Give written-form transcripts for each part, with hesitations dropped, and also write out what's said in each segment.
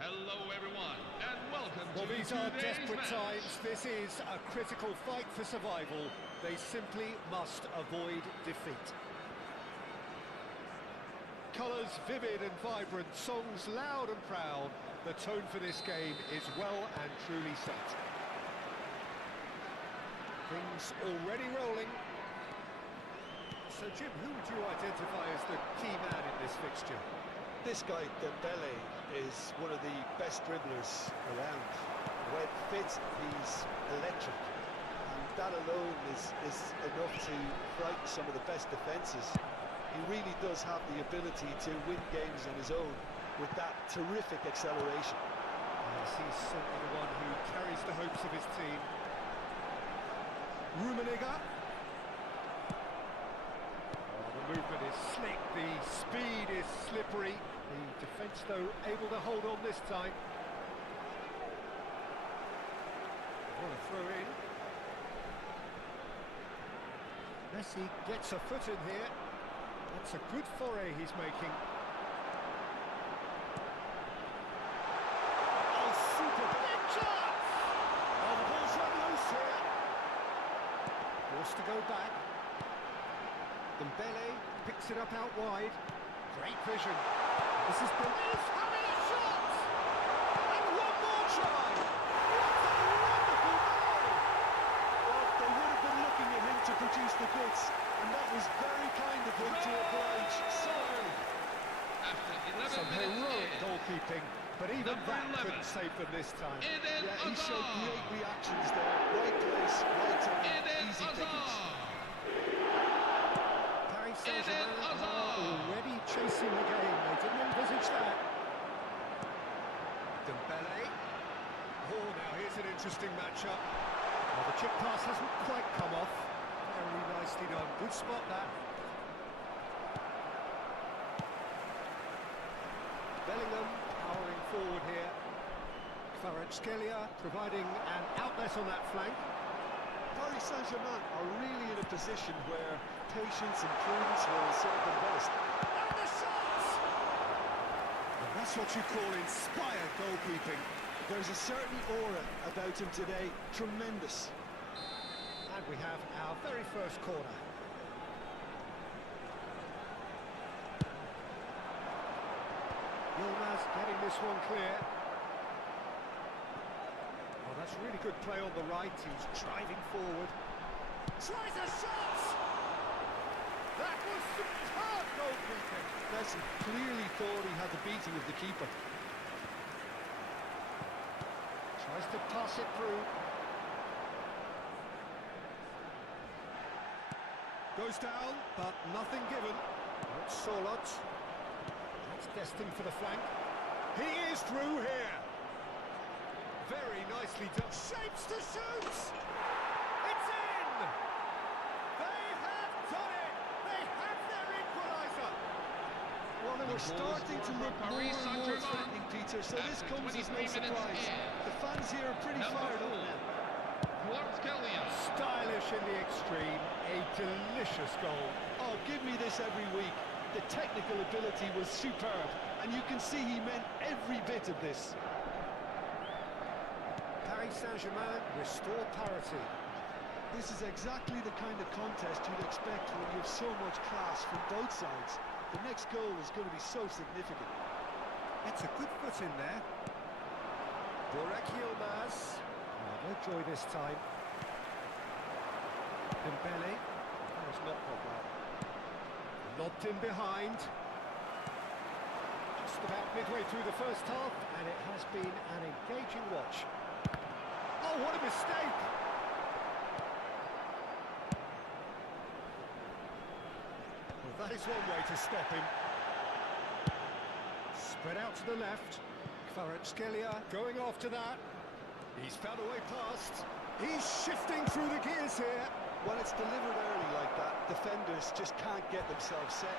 Hello everyone, and welcome well, to these are today's desperate match. times. This is a critical fight for survival. They simply must avoid defeat. Colours vivid and vibrant, songs loud and proud. The tone for this game is well and truly set. Things already rolling. So Jim, who would you identify as the key man in this fixture? This guy, Dembele, is one of the best dribblers around. When fit, he's electric. And that alone is enough to frighten some of the best defences. He really does have the ability to win games on his own with that terrific acceleration. Yes, he's certainly the one who carries the hopes of his team. Rummenigge. The movement is slick, the speed is slippery. The defence, though, able to hold on this time. What a throw in. Messi gets a foot in here. That's a good foray he's making. Oh, super big chance! Oh, the ball's run loose here. Forced to go back. Dembele picks it up out wide. Great vision. This is Dembele's having a shot! And one more try! What a wonderful goal! Well, they would have been looking at him to produce the goods, and that was very kind of him to oblige so early. After 11 Some minutes heroic in, goalkeeping, but even Number that 11. couldn't save them this time. Eden Yeah, he showed Hazard. great reactions there. Right place, right time, Eden easy pickings. Hazard. Paris Saint-Germain Eden are Hazard. already chasing the game. They didn't envisage that. Dembele. Oh, now here's an interesting matchup. Well, the chip pass hasn't quite come off. Very nicely done. Good spot, that. Bellingham powering forward here. Kvaratskhelia providing an outlet on that flank. Paris Saint-Germain are really in a position where patience and prudence will serve them best. And the shot! And that's what you call inspired goalkeeping. There's a certain aura about him today, tremendous. And we have our very first corner. Yilmaz getting this one clear. Oh, that's really good play on the right. He's driving forward. Tries a shot! That was superb goalkeeping. Messi clearly thought he had the beating of the keeper. Tries to pass it through. Goes down, but nothing given. It's Solot. That's destined for the flank. He is through here. Very nicely done. Shapes to shoot! It's we're starting to look more and more threatening, Peter, so this comes as no surprise. The fans here are pretty fired up now. Stylish in the extreme, a delicious goal. Oh, give me this every week. The technical ability was superb, and you can see he meant every bit of this. Paris Saint-Germain restore parity. This is exactly the kind of contest you'd expect when you have so much class from both sides. The next goal is going to be so significant. It's a good foot in there. Burak Yilmaz. No joy this time. Dembele. That was not gone well. Lobbed in behind. Just about midway through the first half, and it has been an engaging watch. Oh, what a mistake! Well, that is one way to stop him. Spread out to the left. Kvaratskhelia going after that. He's found a way past. He's shifting through the gears here. When it's delivered early like that, defenders just can't get themselves set.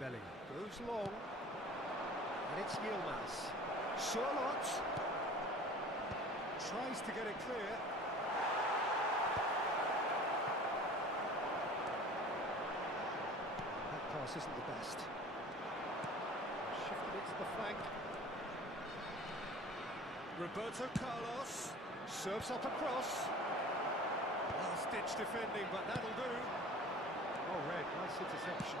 Bellingham goes long. And it's Yilmaz. Charlotte tries to get it clear. That pass isn't the best. Shifted it to the flank. Roberto Carlos serves up across. Last-ditch defending, but that'll do. Oh, red, nice interception.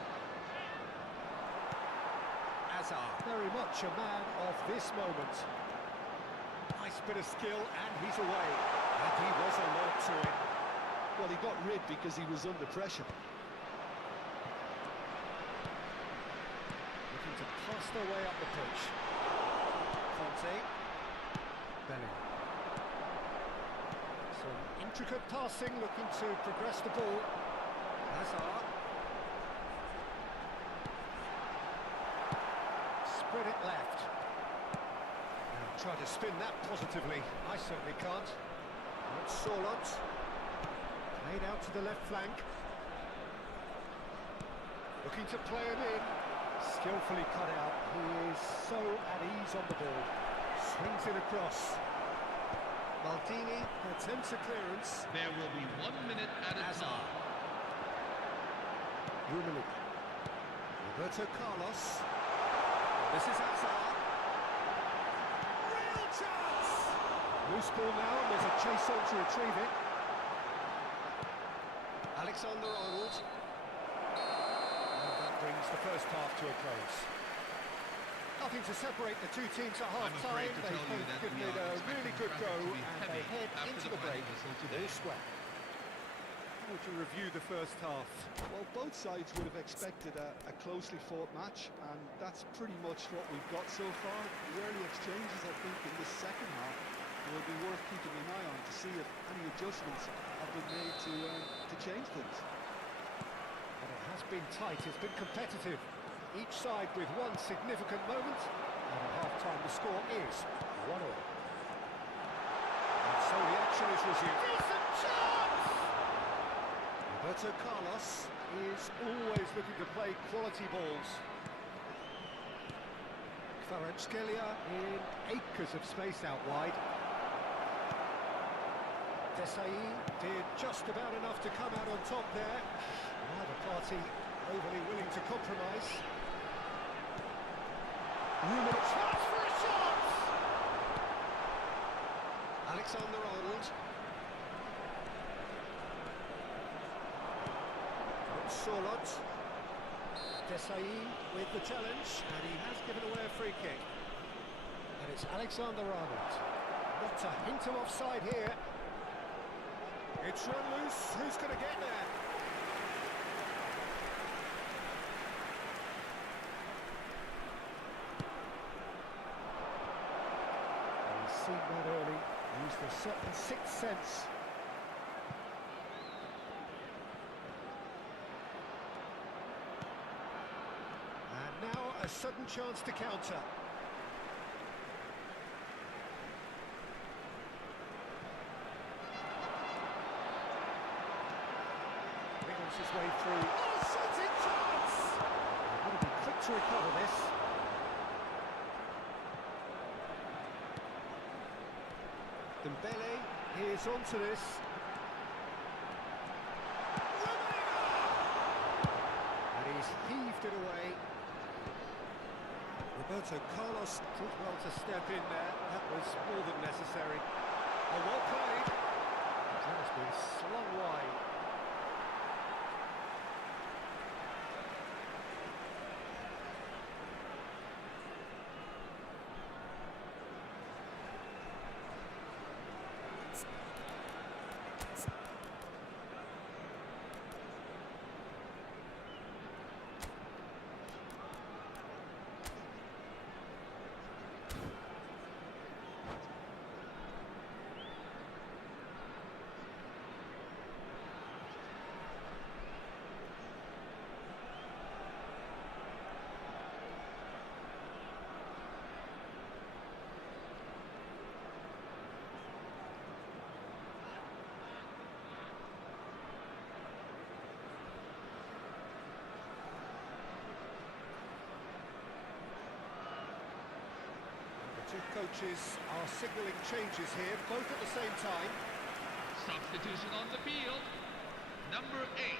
Hazard, very much a man of this moment. Nice bit of skill, and he's away. And he was alert to it. Well, he got rid because he was under pressure. Looking to pass their way up the pitch. Conte. Bellingham. Some intricate passing, looking to progress the ball. Hazard. Spread it left. Now try to spin that positively. I certainly can't. It's Sorlot. Played out to the left flank. Looking to play him in. Skillfully cut out. He is so at ease on the ball. Swings it across. Maldini attempts a clearance. There will be 1 minute at a time. Rummenigge. Roberto Carlos. This is Hazard. Real chance! Loose ball now, and there's a chase on to retrieve it. Alexander-Arnold. And that brings the first half to a close. Nothing to separate the two teams at half-time. They've both given it a really good go, and they head into the break all square. How would you review the first half? Well, both sides would have expected a closely fought match, and that's pretty much what we've got so far. The early exchanges, I think, in this second half will be worth keeping an eye on to see if any adjustments have been made to change things. And it has been tight, it's been competitive. Each side with one significant moment, and at half-time the score is 1-1. And so the action is resumed. Decent chance! Roberto Carlos is always looking to play quality balls. Kvaratskhelia in acres of space out wide. Desai did just about enough to come out on top there. Neither party overly willing to compromise. Rummenigge chance for a shot! Alexander-Arnold. Sorlot. Desai with the challenge, and he has given away a free kick. And it's Alexander-Arnold. Not a hint of offside here. It's run loose. Who's going to get there? And he's seen that early. Used a certain sixth sense. And A sudden chance to counter. Wiggles his way through. Oh, shooting chance! Would have been quick to recover this. Dembele, he is onto this. And he's heaved it away. Roberto Carlos did well to step in there. That was more than necessary. Oh, well played. That has been slung wide. Two coaches are signalling changes here, both at the same time. Substitution on the field. Number 8,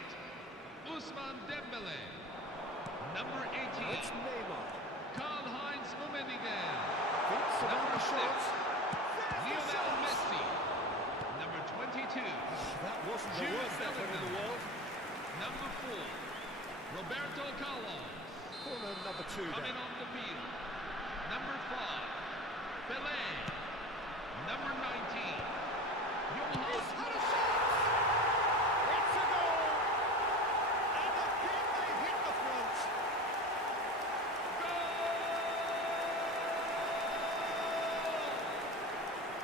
Ousmane Dembele. Number 18, It's Neymar. Karl-Heinz Rummenigge. Beats the Number 6, shot. Lionel Messi. Number 22, That wasn't the Jude worst effort in the Bellingham. world. Number 4, Roberto Carlos. Corner number 2 Coming then. on the field. Number 5, Pemain. Number 19, Johan. He's had a shot! It's a goal! And again they hit the front.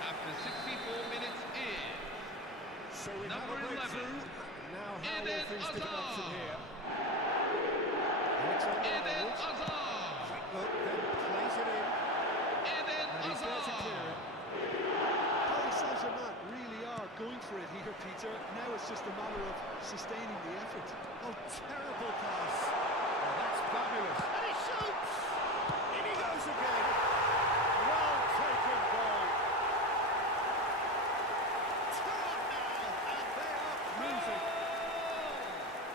After 64 minutes in. So we have Number a 11. breakthrough. Now how will Eden things develop from Hazard. here? Eden Hazard. Hazard. Look, then plays it in. Eden And he's there to clear Hazard. it. Paris Saint-Germain really are going for it here, Peter. Now it's just a matter of sustaining the effort. Oh, terrible pass. Oh, that's fabulous. And he shoots! In he goes again. Well taken goal. 2 up now, and they are cruising.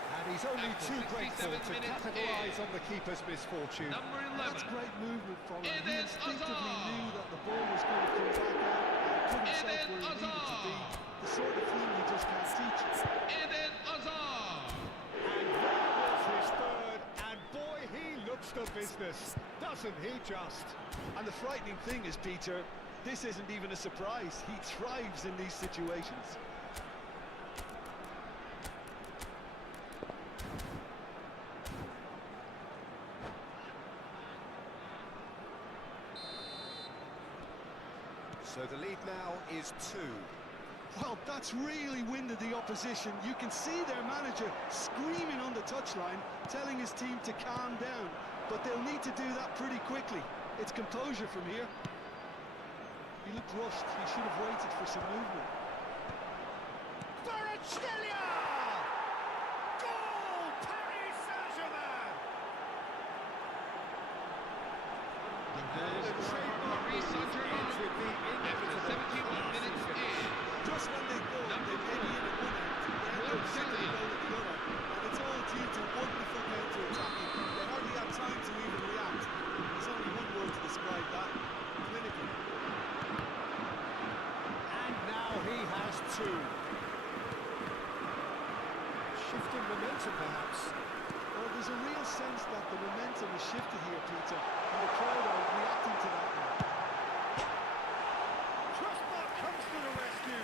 And he's only After too grateful 67 to minutes capitalise in. on the keeper's misfortune. Number That's 11, great movement from him. He Eden instinctively Hazard. knew that the ball was going to come back out and put himself Eden where he needed to be. Hazard. The sort of thing you just can't teach. Eden Hazard. And there was his third, and boy, he looks the business, doesn't he just? And the frightening thing is, Peter, this isn't even a surprise. He thrives in these situations. So the lead now is 2. Well, that's really winded the opposition. You can see their manager screaming on the touchline, telling his team to calm down. But they'll need to do that pretty quickly. It's composure from here. He looked rushed. He should have waited for some movement. Kvaratskhelia! Goal! Paris Saint-Germain! The goal scorer for Paris Saint-Germain. After 71 minutes in. Just when they thought Number they may be in at one end, they end up sitting goal at the other. And it's all due to wonderful counter-attacking. They hardly have time to even react. There's only one word to describe that: clinical. And now he has 2. Shifting momentum, perhaps. Well, there's a real sense that the momentum is shifted here, Peter, and the crowd are reacting to that now. Crossbar comes to the rescue.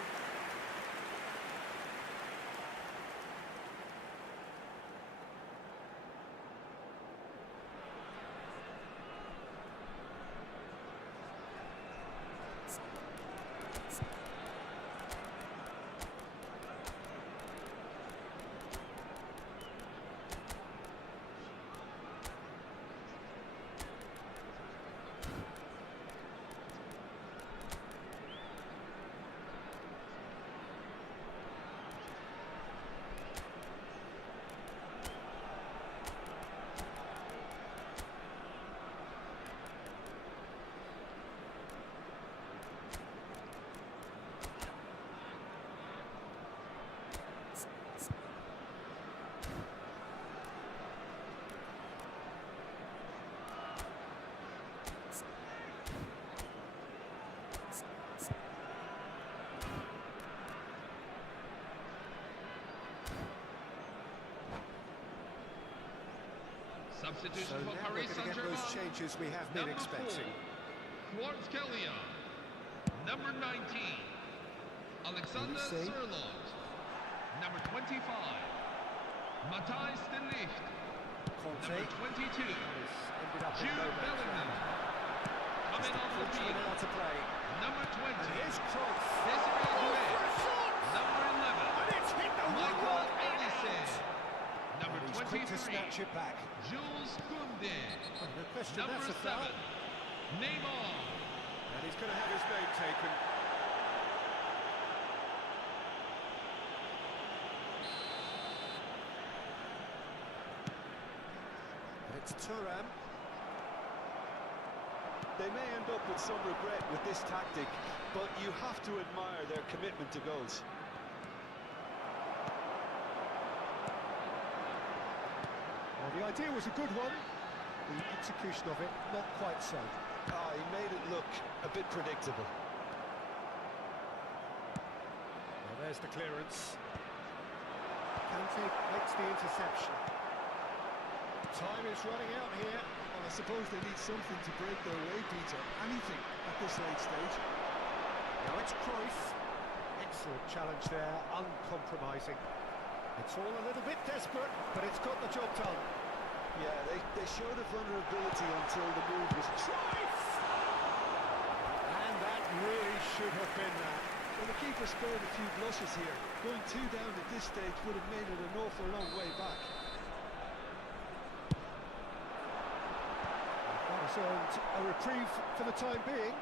Substitution So for now we're Paris going to get those Saint-Germain. changes we have been Number expecting. 4, Kvaratskhelia. Number 19, Alexander Olise. Sørloth. Number 25, Matthijs de Ligt. Conte. Number 22, Ended up in Jude no man's Bellingham. land. Coming off the Just field, now to play. number 20, And here's Cruyff. Desiree Doué. For a shot! Number 11, And it's hit the Michael wall. Olise. Number And he's quick to 23, snatch it back. Jules Koundé. No question, Number that's a foul. 7, Neymar. And he's going to have his name taken. And it's Thuram. They may end up with some regret with this tactic, but you have to admire their commitment to goals. Well, the idea was a good one. The execution of it, not quite so. He made it look a bit predictable. Well, there's the clearance. Kante makes the interception. Time is running out here. Well, I suppose they need something to break their way, Peter. Anything at this late stage. Now it's Cruyff. Excellent challenge there, uncompromising. It's all a little bit desperate, but it's got the job done. Yeah, they showed a vulnerability until the move was... Cruyff! And that really should have been that. Well, the keeper spared a few blushes here. Going 2 down at this stage would have made it an awful long way back. That has earned a reprieve for the time being.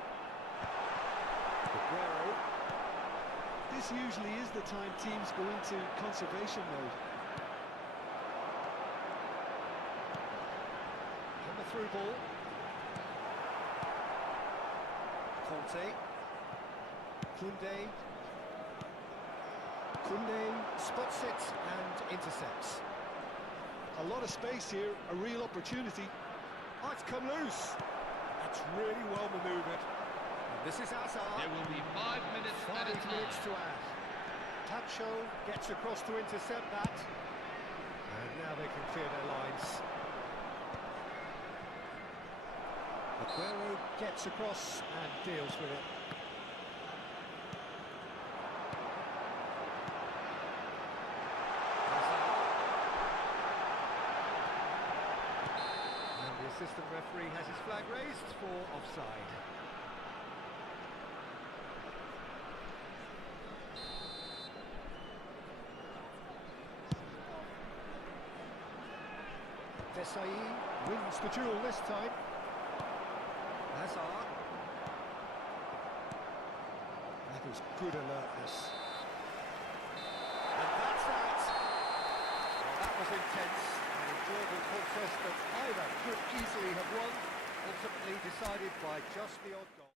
Aguero. This usually is the time teams go into conservation mode. And the through ball. Conte. Koundé spots it and intercepts. A lot of space here, a real opportunity. Oh, it's come loose. That's really well manoeuvred. And this is Hazard. There will be 5 minutes at 5 a time. minutes to add. Tacho gets across to intercept that. And now they can clear their lines. Aguero gets across and deals with it. And the assistant referee has his flag raised for offside. Desai wins the duel this time. Hazard. That is good alertness. And that's that. Well, that was intense, an enjoyable contest that either could easily have won, ultimately decided by just the odd goal.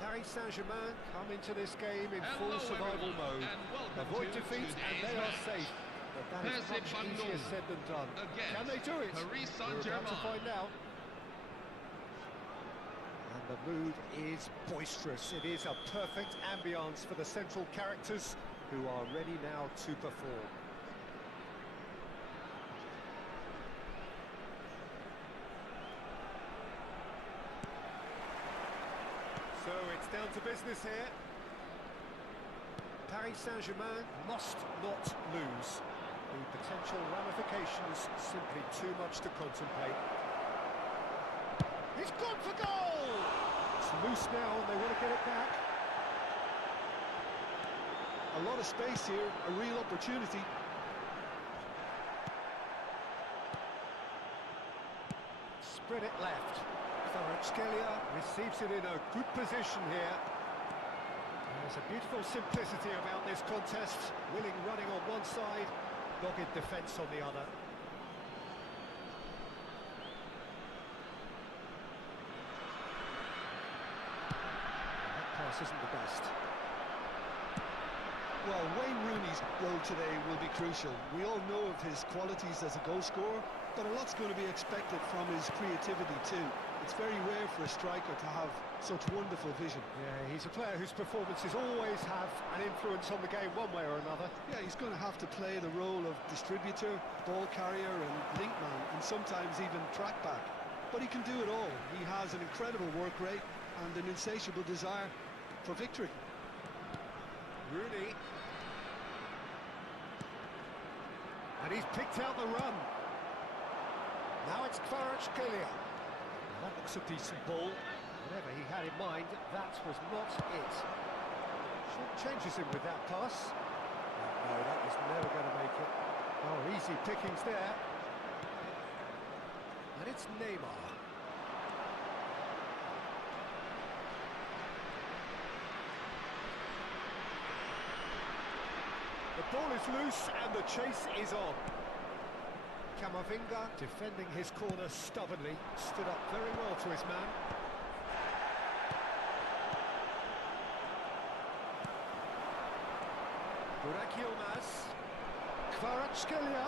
Paris Saint-Germain come into this game in full survival mode. Avoid defeat and they are safe. But that is much easier said than done. Can they do it? We're about to find out. And the mood is boisterous. It is a perfect ambience for the central characters who are ready now to perform. So it's down to business here. Paris Saint-Germain must not lose. The potential ramifications simply too much to contemplate. He's gone for goal! It's loose now and they want to get it back. A lot of space here, a real opportunity. Spread it left. Kvaratskhelia receives it in a good position here. There's a beautiful simplicity about this contest. Willing running on one side, dogged defence on the other. That pass isn't the best. Well, Wayne Rooney's goal today will be crucial. We all know of his qualities as a goal scorer, but a lot's going to be expected from his creativity too. It's very rare for a striker to have such wonderful vision. Yeah, he's a player whose performances always have an influence on the game one way or another. Yeah, he's going to have to play the role of distributor, ball carrier and link man, and sometimes even track back. But he can do it all. He has an incredible work rate and an insatiable desire for victory. Rooney. And he's picked out the run. Now it's Kvaratskhelia. That looks a decent ball. Whatever he had in mind, that was not it. Short changes him with that pass. No, that was never going to make it. Oh, easy pickings there. And it's Neymar. The ball is loose and the chase is on. Camavinga, defending his corner stubbornly, stood up very well to his man. Burak Yilmaz. Kvaratskhelia.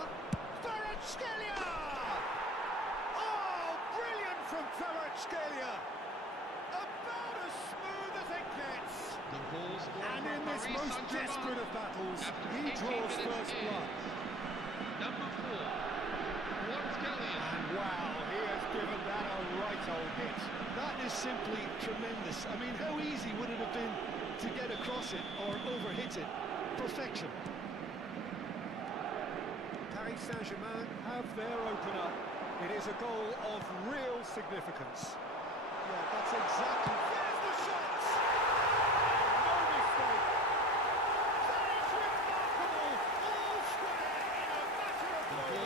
Kvaratskhelia! Oh, brilliant from Kvaratskhelia! About as smooth as it gets. And in this most desperate of battles, he draws first blood. Number 4. And wow, he has given that a right old hit. That is simply tremendous. I mean, how easy would it have been to get across it or overhit it? Perfection. Paris Saint-Germain have their opener. It is a goal of real significance. Yeah, that's exactly... There's the shot! No mistake. That is remarkable. All square in a matter of moments.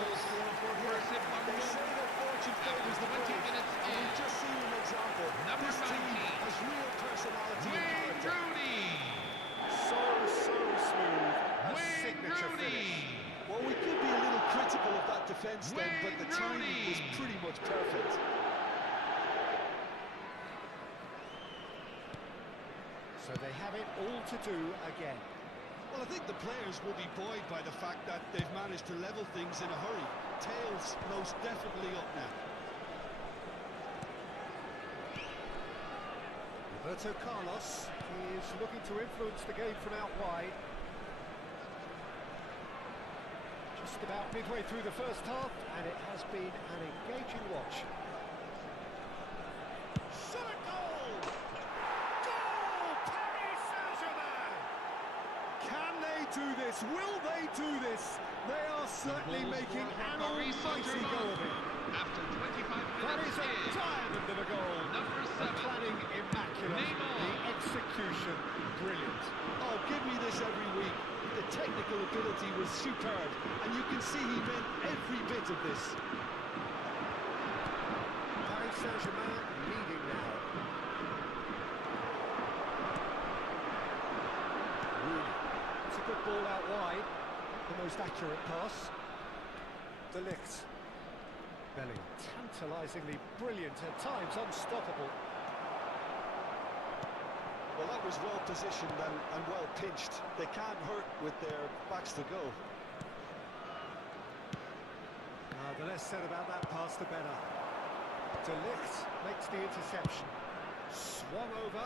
They say that fortune favours the brave, and we've just seen an example. This team has real personality and character. So smooth. A signature finish. Well, we could be a little critical of that defence then, but the timing was pretty much perfect. So they have it all to do again. Well, I think the players will be buoyed by the fact that they've managed to level things in a hurry. Tails most definitely up now. Roberto Carlos is looking to influence the game from out wide. just about midway through the first half, and it has been an engaging watch. Shot a goal! Goal! Paris Saint-Germain! Can they do this? Will they do this? They are certainly making an almighty go of it. After 25 That minutes is a diamond of a goal. Number The 7. planning immaculate. The execution brilliant. Oh, give me this every week. The technical ability was superb, and you can see he meant every bit of this. Paris Saint-Germain leading now. Rooney. It's a good ball out wide. The most accurate pass. BLITZ. Bellingham. Tantalisingly brilliant, at times unstoppable. Well, that was well positioned and well pitched. They can't hurt with their backs to go. The less said about that pass, the better. BLITZ makes the interception. Swung over.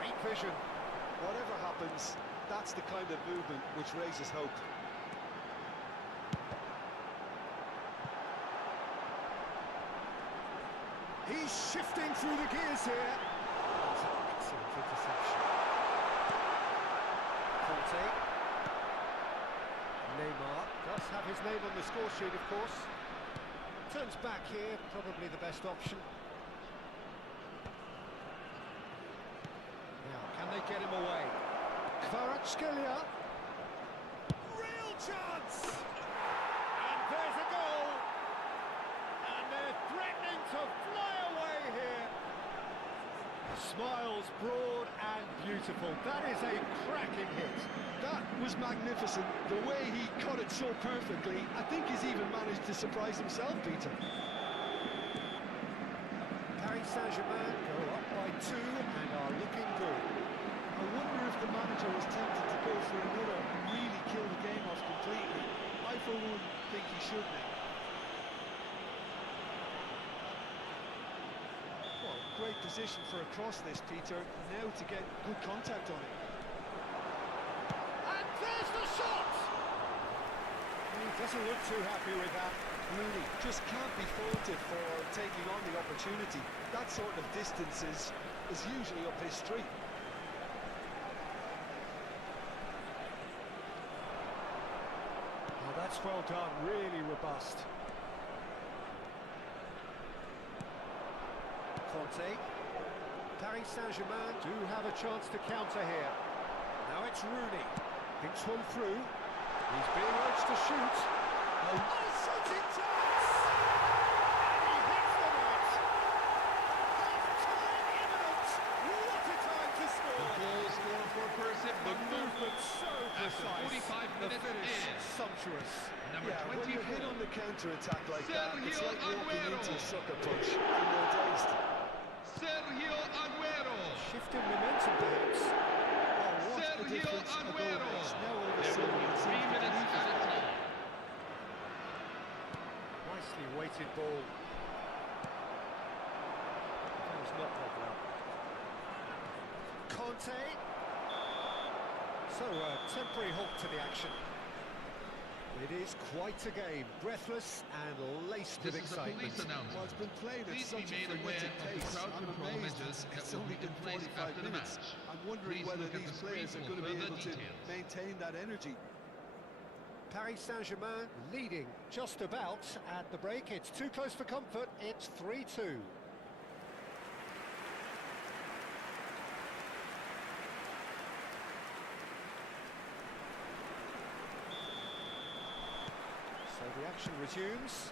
Great vision. Whatever happens, that's the kind of movement which raises hope. He's shifting through the gears here. That's an excellent interception. Conte. Neymar does have his name on the score sheet, of course. Turns back here, probably the best option. Now, can they get him away? Kvaratskhelia. Real chance! And there's a goal! And they're threatening to fly away here. Smiles broad and beautiful. That is a cracking hit. That was magnificent. The way he cut it so perfectly, I think he's even managed to surprise himself, Peter. Paris Saint-Germain go up by 2 and are looking good. I wonder if the manager is tempted to go for another and really kill the game off completely. I, for one, think he should now. Well, great position for a cross this, Peter. Now to get good contact on it. And there's the shot! He doesn't look too happy with that. Rooney just can't be faulted for taking on the opportunity. That sort of distance is usually up his street. Oh, that's well done, really robust. Conte. Paris Saint-Germain do have a chance to counter here. Now it's Rooney. Thinks one through. He's being urged to shoot. Oh, shooting chance! And he hits the net! Half-time imminent! What a time to score! Goal scored for Percy. The movement's so precise. 45 The minutes finish in. sumptuous. Number Yeah, when you're hit 24. on the counter-attack like that, it's Sergio like walking Aguero. into a sucker punch and you're dazed. Sergio Aguero. Shift in momentum, perhaps. Oh, what a Sergio difference a goal Aguero. makes. Now all of a There sudden will be it 3 seems to minutes believe it. added time. Nicely weighted ball. That was not popular. Conte. So, a temporary halt to the action. It is quite a game, breathless and laced with This is a excitement. police Well, announcement. it's been played at Please be such a made aware frenetic of the pace. crowd I'm control amazed measures that it's will only be in been place 45 after the minutes. match. I'm wondering Please whether look at these the screen players are for going to be further able to details. maintain that energy. Paris Saint-Germain leading just about at the break. It's too close for comfort. It's 3-2. So the action resumes.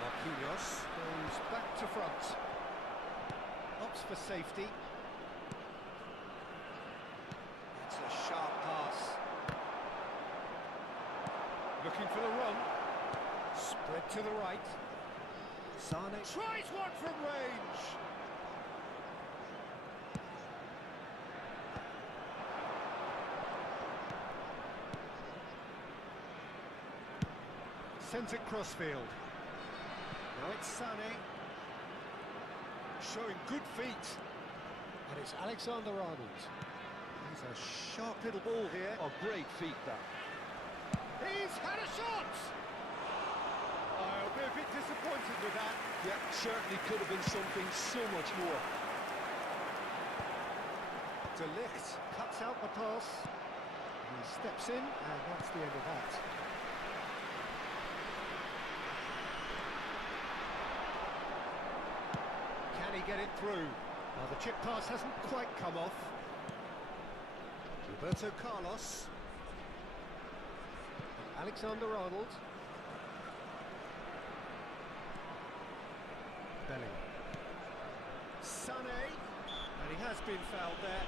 Marquinhos goes back to front. Opts for safety. It's a sharp pass. Looking for the run. Spread to the right. Sane tries one from range. Sends it crossfield. Now it's Sane. showing good feet. And it's Alexander-Arnold. He's a sharp little ball here. Oh, great feet, that. He's had a shot! I'll be a bit disappointed with that. Yeah, certainly could have been something so much more. De Ligt cuts out the pass. He steps in, and that's the end of that. Can he get it through? Well, the chip pass hasn't quite come off. Roberto Carlos. Alexander-Arnold. Belly. Sané. And he has been fouled there.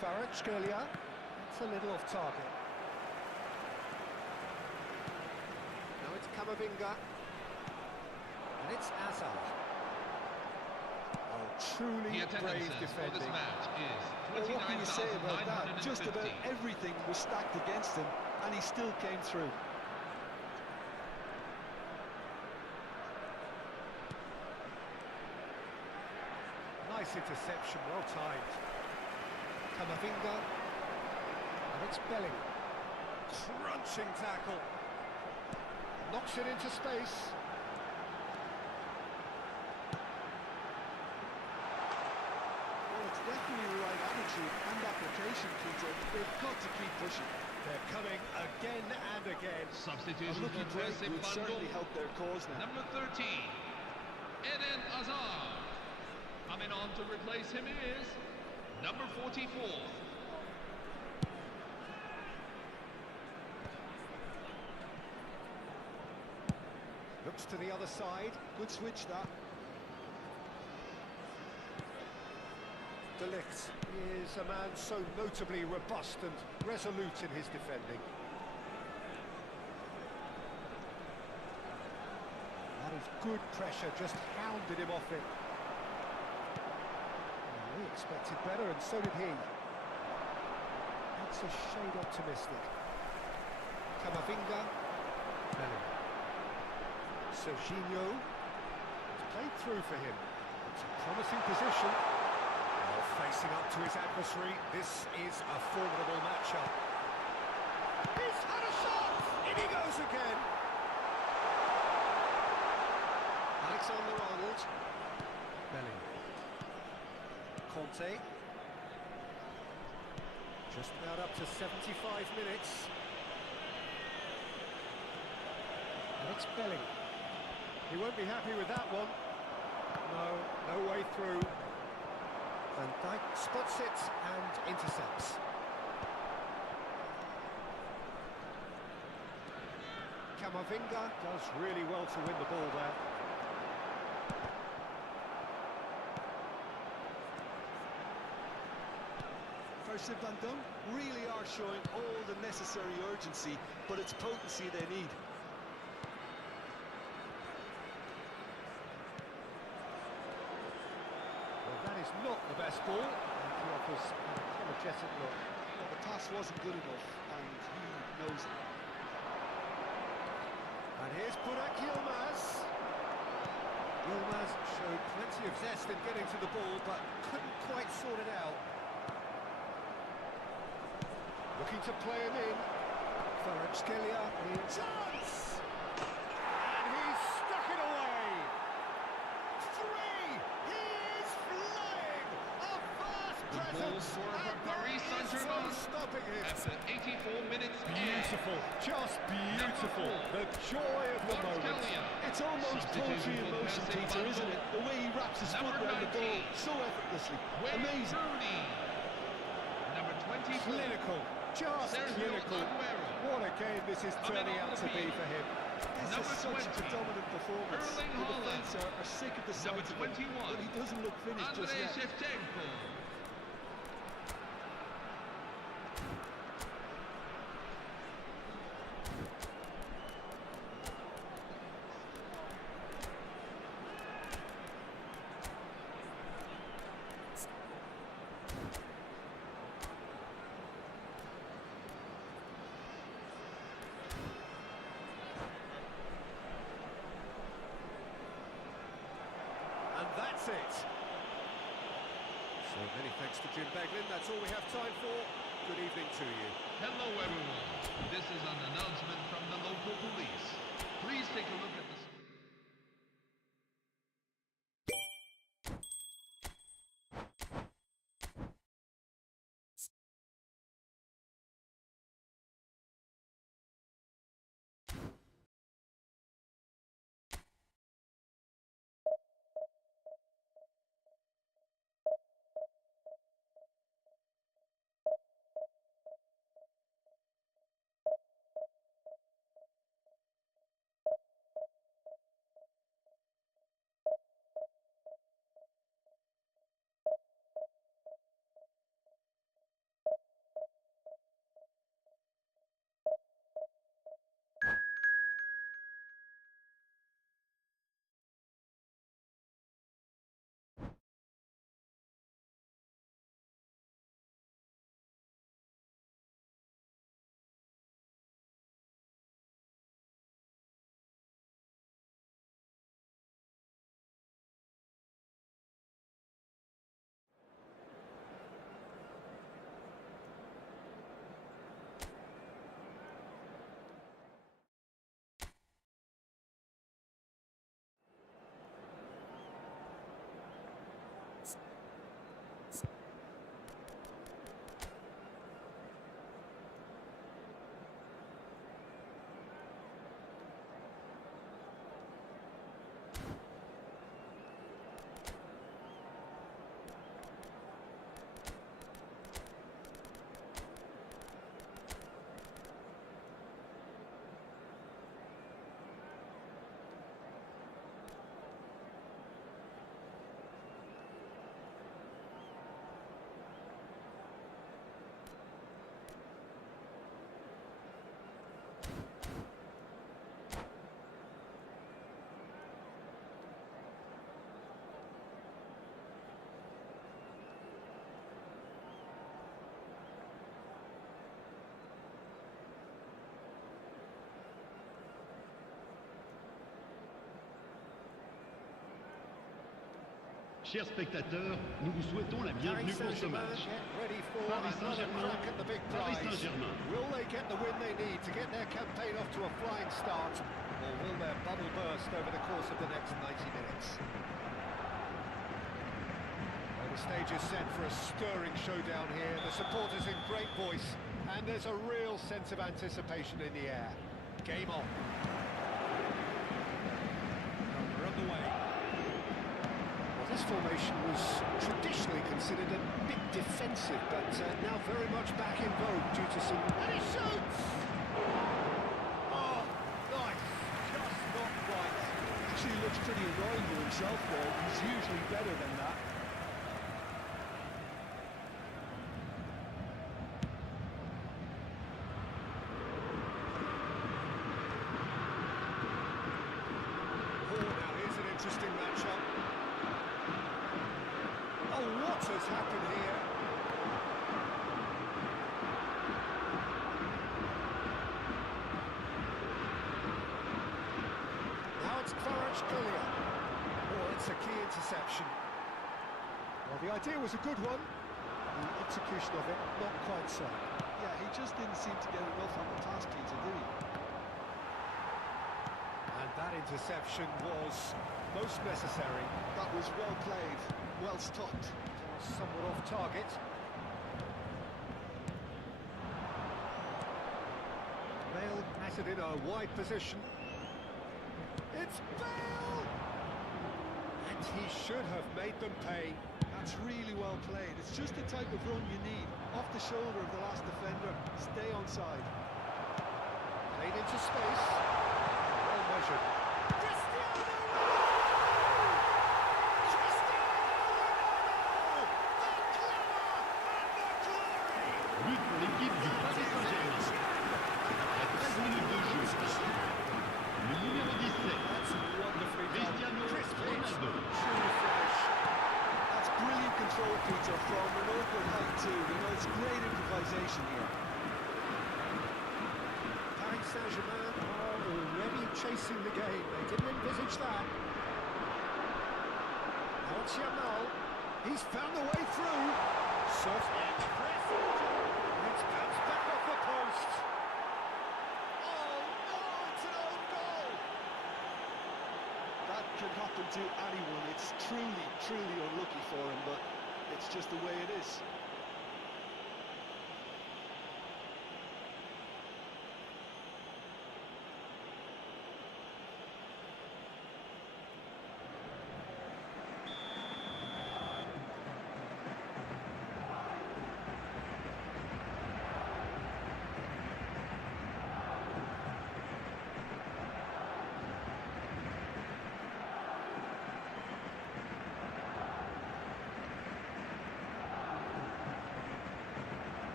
Kvaratskhelia, it's a little off target. Now it's Camavinga, and it's Hazard. Oh, truly brave defending. For this match is Well, what can you say about that? Just about 29,950. everything was stacked against him, and he still came through. Nice interception, well timed. Camavinga, and it's Belling. Crunching tackle. Knocks it into space. Well, it's definitely the right attitude and application, Keaton. They've got to keep pushing. They're coming again and again. Substitution A lucky for break Jesse would certainly Bundle. help their cause now. Number 13, Eden Hazard. Coming on to replace him is number 44. Looks to the other side. Good switch, that. De Ligt is a man so notably robust and resolute in his defending. That is good pressure, just hounded him off it. We expected better, and so did he. That's a shade optimistic. Camavinga. Belling. Serginho. It's played through for him. It's a promising position. Well, facing up to his adversary, this is a formidable matchup. He's had a shot! In he goes again! Alexander-Arnold. Belling. Conte. Just about up to 75 minutes. And it's Belling. He won't be happy with that one. No, no way through. Van Dijk spots it and intercepts. Camavinga does really well to win the ball there. First Van Dijk really are showing all the necessary urgency, but it's potency they need. Well, that is not the best ball, and he offers an apologetic look. Well, the pass wasn't good enough, and he knows it. And here's Burak Yilmaz. Yilmaz showed plenty of zest in getting to the ball, but couldn't quite sort it out. Looking to play him in. Kvaratskhelia in chance! And he's stuck it away! Three! He is flying! A vast presence! for And Paris there is no Saint-Germain stopping it! after 84 minutes. Beautiful, just beautiful. The joy of the moment. It's almost poetry in motion, Peter, isn't it? The way he wraps his foot Number around the goal 19. so effortlessly. Wayne Amazing. Rooney. Number 24. Clinical, just Sergio clinical. Aguero. What a game this is Coming turning on out the to be field. for him. This Number is such 20. a dominant performance. Erling The Haaland. defence are sick of the Number sight of him, 21. but he doesn't look finished just Andrei yet. Shevchenko. That's it. So many thanks to Jim Beglin. That's all we have time for. Good evening to you. Hello, everyone. This is an announcement from the local police. Please take a look at the... Chers spectateurs, nous vous souhaitons la bienvenue pour ce match. Paris Saint-Germain, Paris Saint-Germain. Will they get the win they need to get their campaign off to a flying start, or will their bubble burst over the course of the next 90 minutes? Well, the stage is set for a stirring showdown here. The supporters in great voice, and there's a real sense of anticipation in the air. Game on. We're underway. This formation was traditionally considered a bit defensive, but now very much back in vogue due to some... And he shoots! Oh, nice. Just not right. Actually looks pretty annoying with himself there. He's usually better than that. Oh, now here's an interesting matchup. Oh, what has happened here? Now it's BLITZ. Oh, it's a key interception. Well, the idea was a good one. The execution of it, not quite so. Yeah, he just didn't seem to get enough on the task, Peter, did he? And that interception was most necessary. That was well played, well stopped. Somewhat off target. Bale has it in a wide position. It's Bale! And he should have made them pay. That's really well played. It's just the type of run you need. Off the shoulder of the last defender. Stay onside. Played into space. Well measured. But pour l'équipe du Paris Saint-Germain. Après 13 minutes de jeu, le numéro 17, Cristiano Ronaldo. That's brilliant control, Peter, from an awkward height too. You know, it's great improvisation here. Paris Saint-Germain are already chasing the game. They didn't envisage that. Now Martial, he's found the way through. Serves impressive. It's bounced back off the post. Oh no, it's an own goal. That can happen to anyone. It's truly, truly unlucky for him, but it's just the way it is.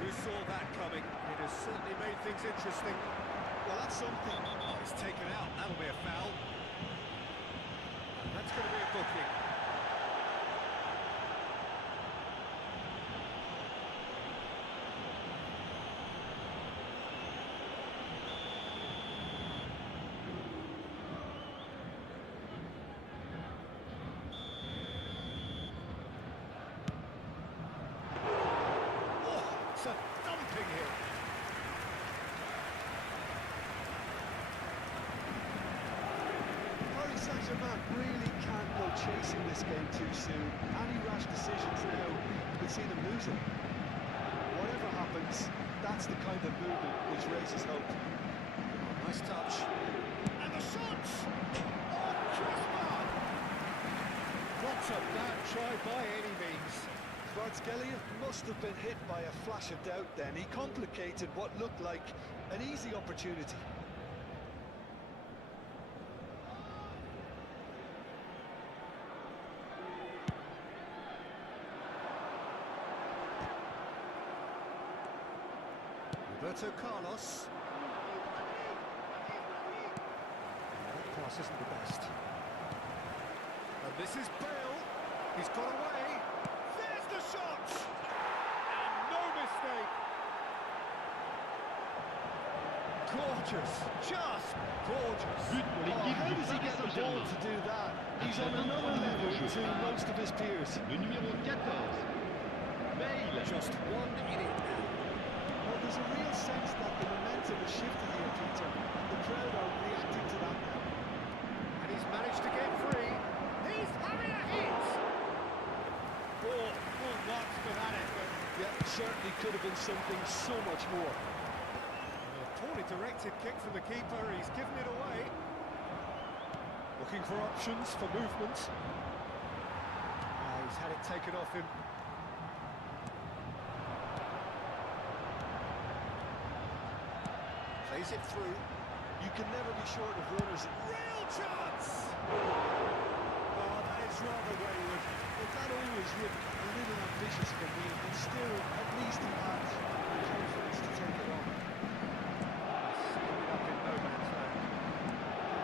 Who saw that coming? It has certainly made things interesting. Well, that's something. Oh, it's taken out. That'll be a foul. And that's going to be a booking. A dumping here. Paris Saint-Germain really can't go chasing this game too soon. Any rash decisions now could see them losing. Whatever happens, that's the kind of movement which raises hope. Oh, nice touch. And the shots! Oh, crossbar! Not a bad try by any means. Kvaratskhelia must have been hit by a flash of doubt then. He complicated what looked like an easy opportunity. Roberto Carlos. That pass isn't the best. And this is Bale. He's got away. There's the shot! And no mistake. Gorgeous. Just gorgeous. But pour l'équipe How du does he Paris get the ball Saint-Germain. to do that? He's on Attends, another level jeu. to most of his peers. Le numéro 14. Bale. Just one in it now. Well, there's a real sense that the momentum is shifting here, Peter, and the crowd are reacting to that now. And he's managed to get free. He's having a hit! Oh, full marks for that effort. Yeah, certainly could have been something so much more. A poorly directed kick from the keeper. He's given it away. Looking for options for movement. He's had it taken off him. Plays it through. You can never be short of runners. Real chance! Oh, that is rather wayward. But that always looked a little ambitious for me, but still, at least he had the confidence to take it on. Up in no man's land.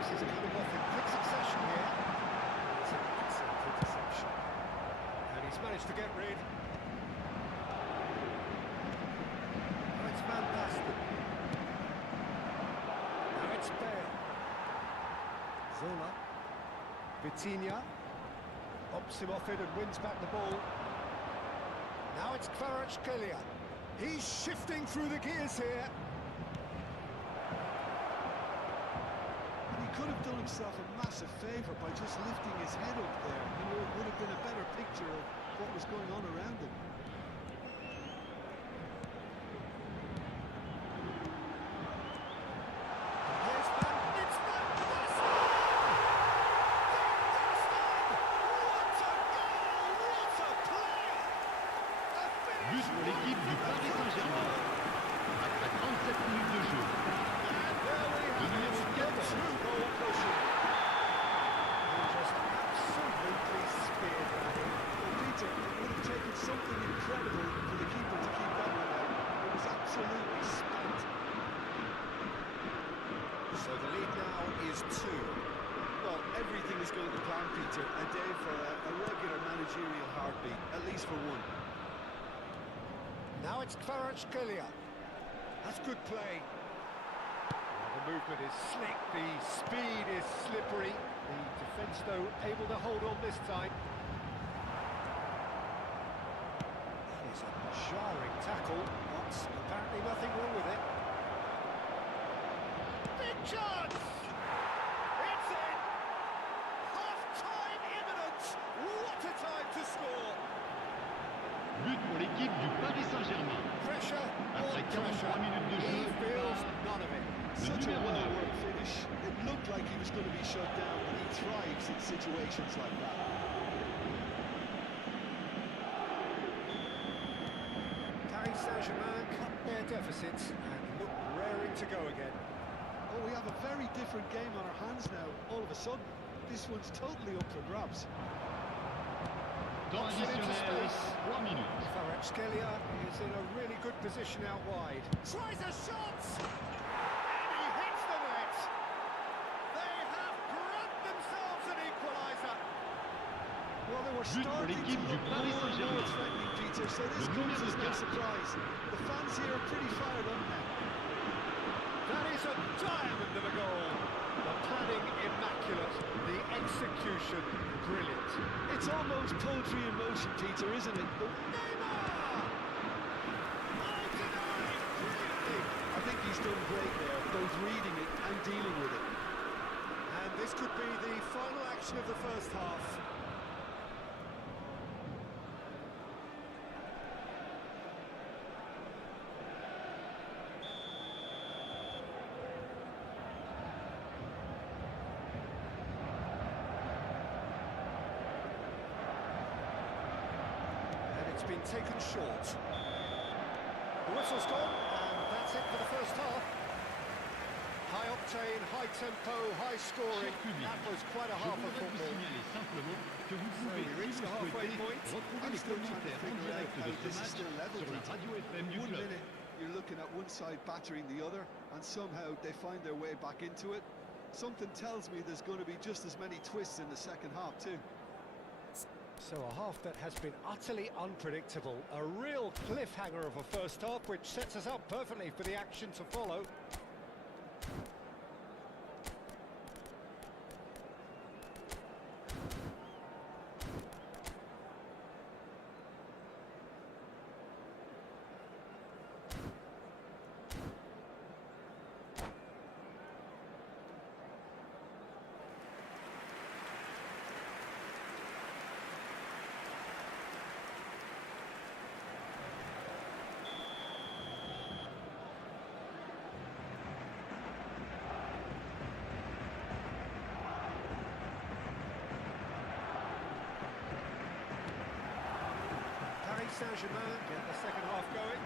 This is coming off in quick succession here. It's an excellent interception. And he's managed to get rid. Oh, it's fantastic. Now it's Bale. Zola. Vitinha. Opts him off it and wins back the ball. Now it's Kvaratskhelia. He's shifting through the gears here. And he could have done himself a massive favour by just lifting his head up there. You know, it would have been a better picture of what was going on around him. But pour l'équipe du Paris Saint-Germain. Après 37 minutes de jeu. Le numéro 14. Just absolutely speared at him. Well, Peter, it would have taken something incredible for the keeper to keep that one out. It was absolutely spent. So the lead now is 2. Well, everything is going to plan, Peter. A day for a regular managerial heartbeat, at least for one. Now it's Kvaratskhelia. That's good play. The movement is slick, the speed is slippery. The defence, though, able to hold on this time. That is a jarring tackle, but apparently nothing wrong with it. Big chance! It's in! Half-time imminent! What a time to score! But pour l'équipe du Paris Saint-Germain. Pressure, Après 43 minutes de jeu, he feels none of it. Such a numéro 9. well-worked finish. It looked like he was going to be shut down, but he thrives in situations like that. Paris Saint-Germain cut their deficits and look raring to go again. Oh, we have a very different game on our hands now, all of a sudden. This one's totally up for grabs. Temps additionnel, 3 minutes. Kvaratskhelia is in a really good position out wide. Tries a shot! And he hits the net! They have grabbed themselves an equaliser! Well, they were But pour starting to l'équipe du look Paris more Saint-Germain. threatening, Peter, so this Le comes numéro as no 4. surprise. The fans here are pretty fired up now. That is a diamond of a goal! The planning immaculate, the execution brilliant. It's almost poetry in motion, Peter, isn't it? Neymar! Oh, denied! Brilliantly! I think he's done great there, both reading it and dealing with it. And this could be the final action of the first half. It's been taken short. The whistle's gone, and that's it for the first half. High octane, high tempo, high scoring. Cher public, That was quite a je half of voudrais vous football. signaler simplement que vous So pouvez, we reached si the vous halfway souhaitez, point. retrouver I'm les still trying to commentaires en figure out direct how de ce this is match still level, sur la Peter. radio FM du One club. minute, you're looking at one side battering the other, and somehow they find their way back into it. Something tells me there's going to be just as many twists in the second half, too. So a half that has been utterly unpredictable. A real cliffhanger of a first half, which sets us up perfectly for the action to follow. Paris Saint-Germain get the second half going.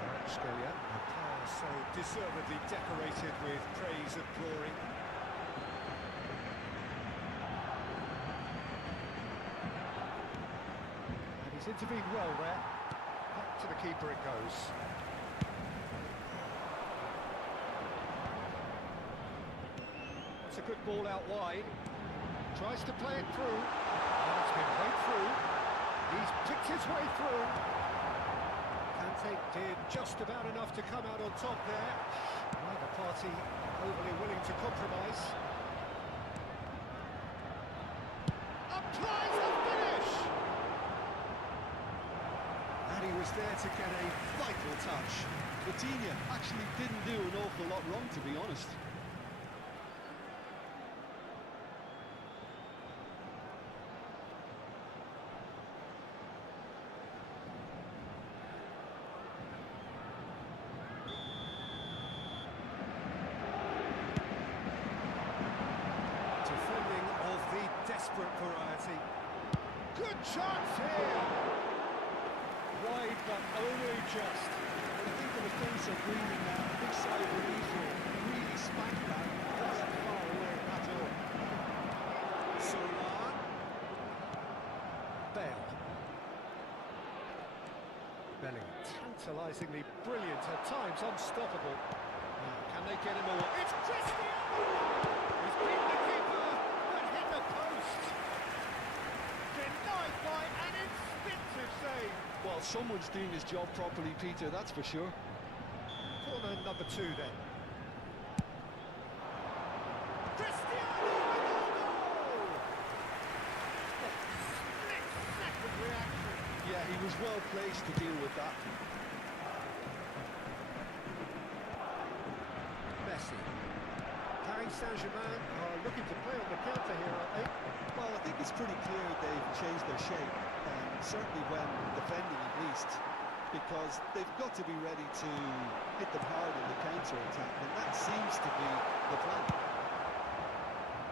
Kvaratskhelia, a player so deservedly decorated with praise and glory. And he's intervened well there. Back to the keeper it goes. It's a good ball out wide. Tries to play it through, and it's been played through. He's picked his way through. Kante did just about enough to come out on top there. Neither party overly willing to compromise. Applies the finish! And he was there to get a vital touch. Coutinho actually didn't do an awful lot wrong, to be honest. Desperate variety. Good chance here! Wide, but only just. I think the defence are breathing now. Big sigh of relief here. Really spanked that. Wasn't far away at all. Solar. Bale. Belling, tantalisingly brilliant, at times unstoppable. Now, can they get him all? It's Cristiano! He's beaten the keeper, but hit the post. Denied by an instinctive save. Well, someone's doing his job properly, Peter, that's for sure. Corner number 2 then. was well placed to deal with that. Messi. Paris Saint-Germain are looking to play on the counter here, aren't they? Well, I think it's pretty clear they've changed their shape, certainly when defending at least, because they've got to be ready to hit them hard in the counter-attack, and that seems to be the plan.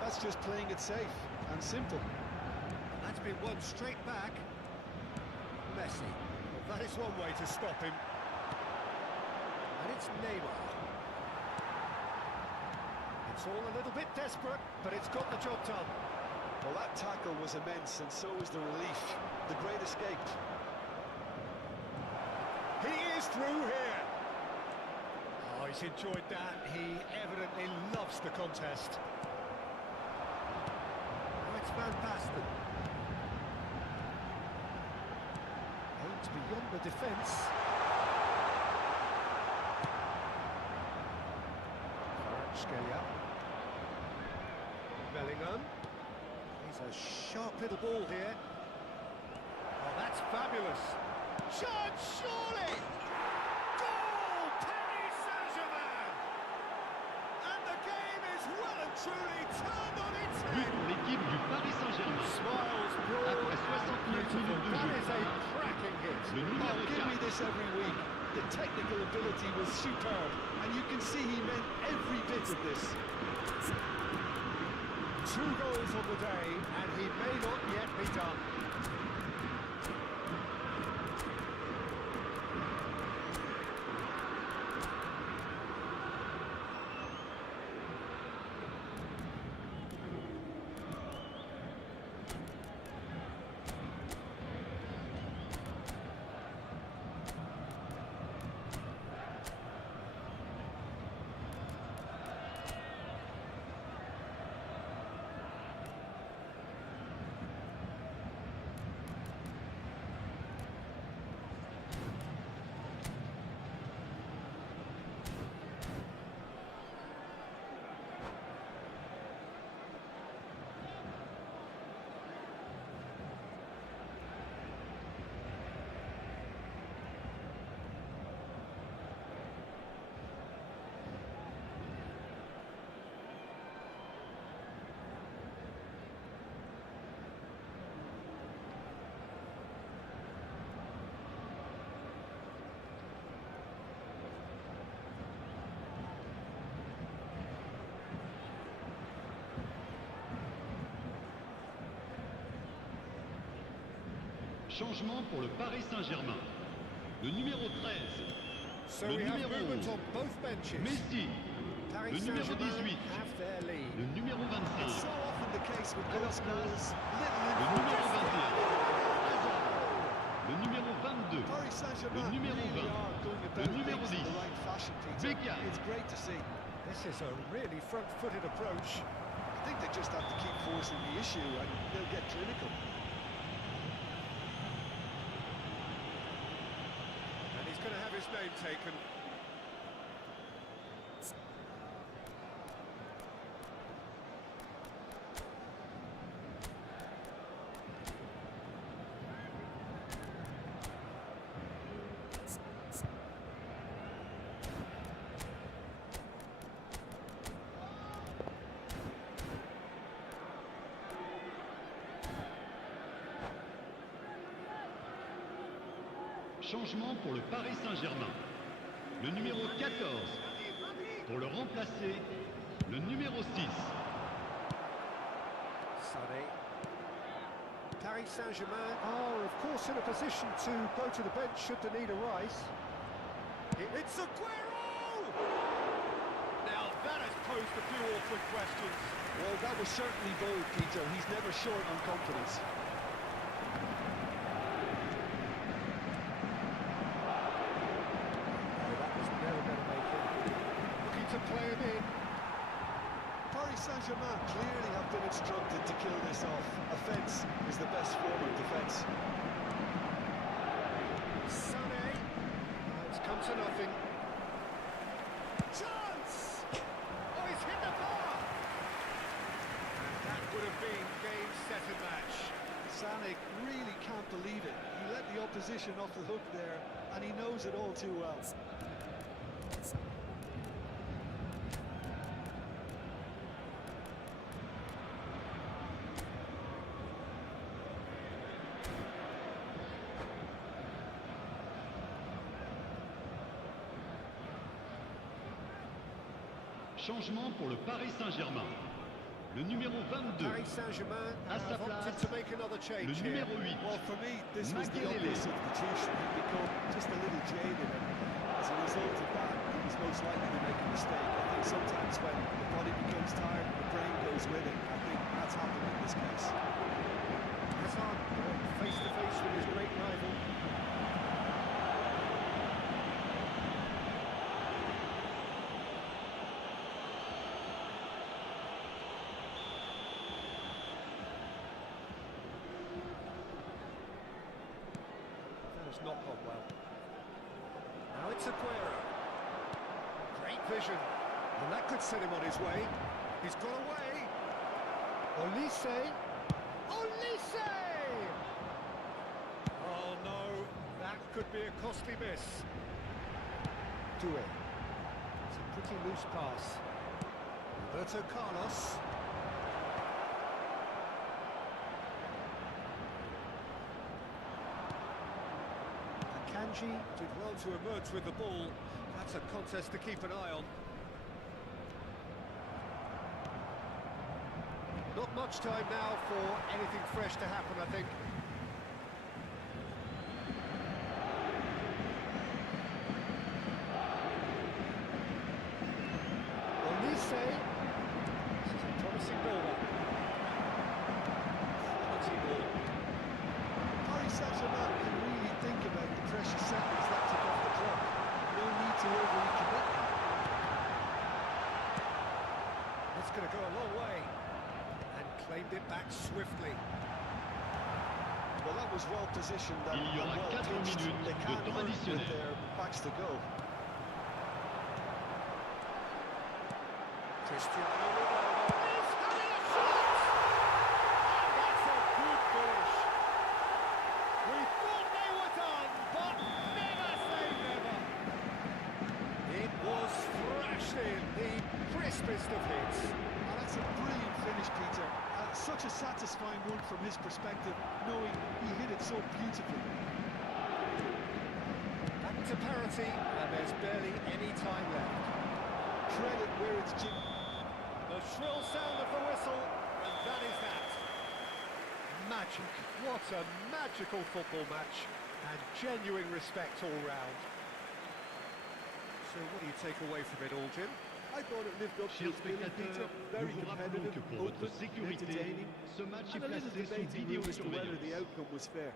That's just playing it safe and simple. That's been won straight back. Messi. Well, that is one way to stop him. And it's Neymar. It's all a little bit desperate, but it's got the job done. Well, that tackle was immense, and so was the relief. The great escape. He is through here. Oh, he's enjoyed that. He evidently loves the contest. Oh, it's Van Basten. Aims beyond the defence. Kvaratskhelia. Bellingham. He's a sharp little ball here. Oh, that's fabulous. Shot, surely! Goal! Paris Saint-Germain! And the game is well and truly turned on its But head. pour l'équipe du Paris Saint-Germain. Smiles broad Après 69 minutes de That jeu. is a cracking hit. Le numéro Oh, give me 4. this every week. The technical ability was superb, and you can see he meant every bit of this. 2 goals on the day, and he may not yet be done. Changement pour le Paris Saint-Germain. Le numéro 13. So Le we have numéro movement 11. on both benches. Messi. Paris Le numéro Saint-Germain 18. have their lead. Le numéro 25. It's so often the case with À goal leur scorers. place, Little le numéro influence. 21. Le numéro 22. Paris Saint-Germain Le numéro really 20. are going Le about numéro things in 10. the right fashion, Peter. Beckham. It's great to see. This is a really front-footed approach. I think they just have to keep forcing the issue, and they'll get clinical. And he's going to have his name taken. Changement pour le Paris Saint-Germain. Le numéro 14. Pour le remplacer, le numéro 6. Sané. Paris Saint-Germain are, of course, in a position to go to the bench should the need arise. It's Aguero! Now that has posed a few awkward questions. Well, that was certainly bold, Peter. He's never short on confidence. That was never going to make it. Looking to play him in. Paris Saint-Germain clearly have been instructed to kill this off. Offence is the best form of defence. Sané. It's come to nothing. Chance! Oh, he's hit the bar! And that would have been game, set and match. Sané really can't believe it. He let the opposition off the hook there, and he knows it all too well. Changement pour le Paris Saint-Germain. Le numéro 22, Paris Saint-Germain à sa have opted place, to make another change le here. numéro 8. Well, for me, this was the Makelele. obvious substitution. He'd become just a little jaded, and as a result of that, he was most likely to make a mistake. I think sometimes when the body becomes tired, the brain goes with it. I think that's happened in this case. Hazard face to face with his great rival. That has not gone well. Now it's Aguero. Great vision. And that could set him on his way. He's got away. Olise. Olise! Oh no, that could be a costly miss. Doué. It's a pretty loose pass. Roberto Carlos. Kanji did well to emerge with the ball. That's a contest to keep an eye on. Not much time now for anything fresh to happen, I think. Olise. Promising build-up. Quality ball. Paris Saint-Germain can really think about the precious seconds that took off the clock. No need to overly commit now. That's going to go a long way. And claimed it back swiftly. Well, that was well positioned and Il y aura well 4 pitched. minutes They de can't temps hurt with additionnel. their backs to goal. Cristiano Ronaldo is having a shot! And that's a good finish. We thought they were done, but never say never. It was thrashed in, the crispest of hits. And that's a brilliant finish, Peter. Such a satisfying one from his perspective, knowing he hit it so beautifully. Back to parity, and there's barely any time left. Credit where it's due. The shrill sound of the whistle, and that is that. Magic. What a magical football match, and genuine respect all round. So what do you take away from it all, Jim? I thought it lived up to Chers its billing, Peter. spectateurs, Very nous vous rappelons competitive, que pour votre open, sécurité, entertaining, ce match est and a little placé sous debating room as to whether the vidéosurveillance. outcome was fair.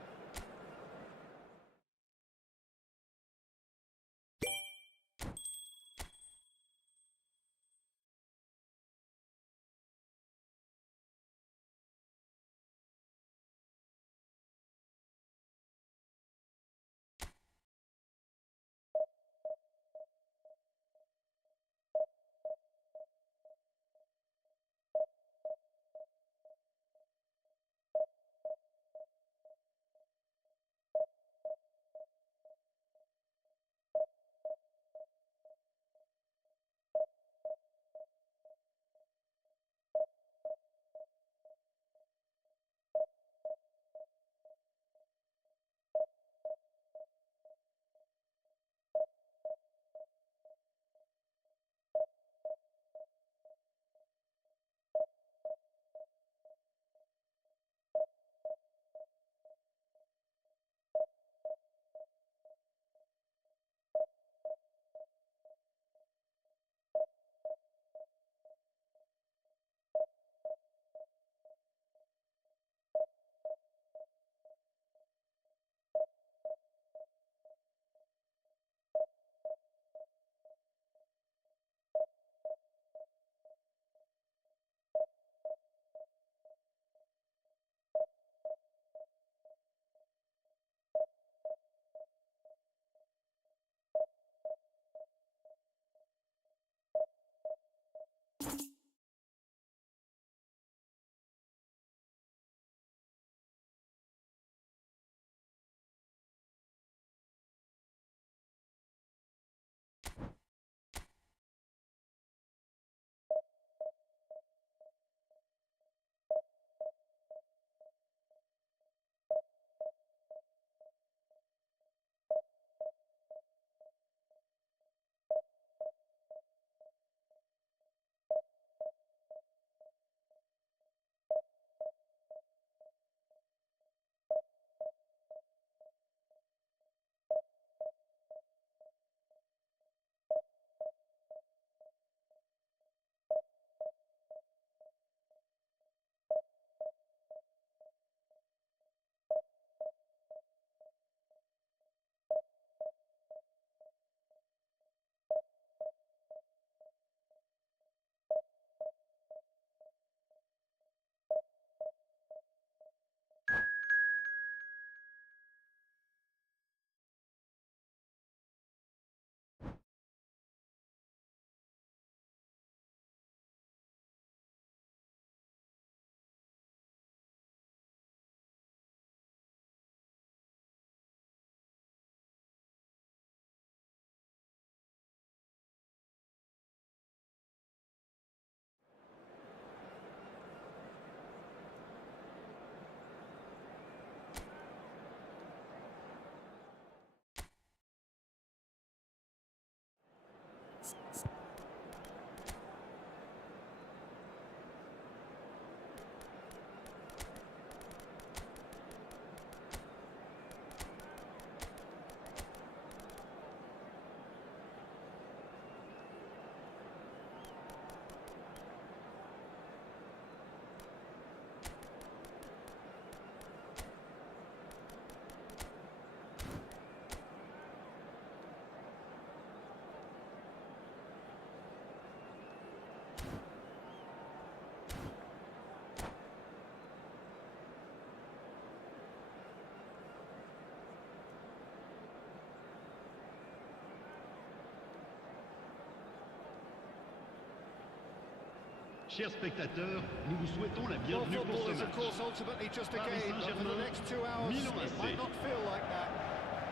Chers spectateurs, nous vous souhaitons la Well, bienvenue pour football ce is of match. course ultimately just a Paris game, but for the Saint-Germain, next 2 hours Milan it AC. might not feel like that.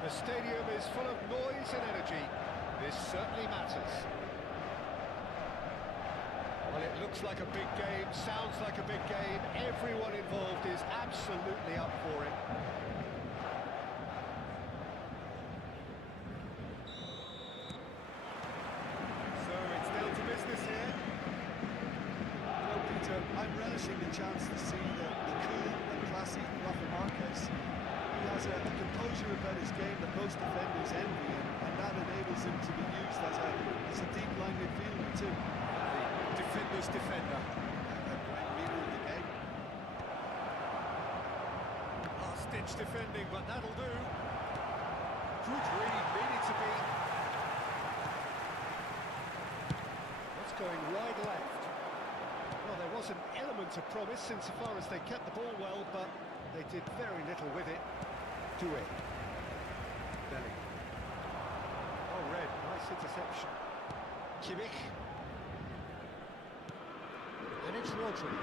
The stadium is full of noise and energy. This certainly matters. Well, it looks like a big game, sounds like a big game. Everyone involved is absolutely up for it. So it's down to business here. Well, Peter, I'm relishing the chance to see the cool and classy Rafa Marquez. He has a composure about his game that most defenders envy, and that enables him to be used as a deep line midfielder too. The defender's defender. A great reader of the game. Last-ditch defending, but that'll do. Good read, needed to be. That's going wide left. Well, there was an element of promise insofar as they kept the ball well, but they did very little with it. Doué. Belly. Oh, red. Nice interception. Kimmich. And it's Rodri.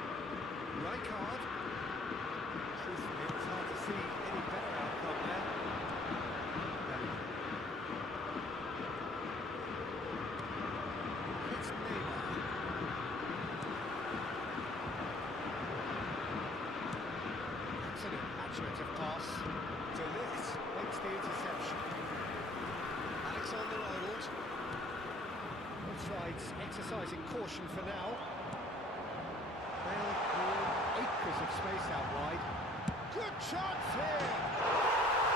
Right card. Truthfully, it was hard to see any better outcome there. Belly. It's Neymar. That's an imaginative pass. De Ligt makes the interception. Alexander-Arnold. Both sides exercising caution for now. They'll create acres of space out wide. Good chance here!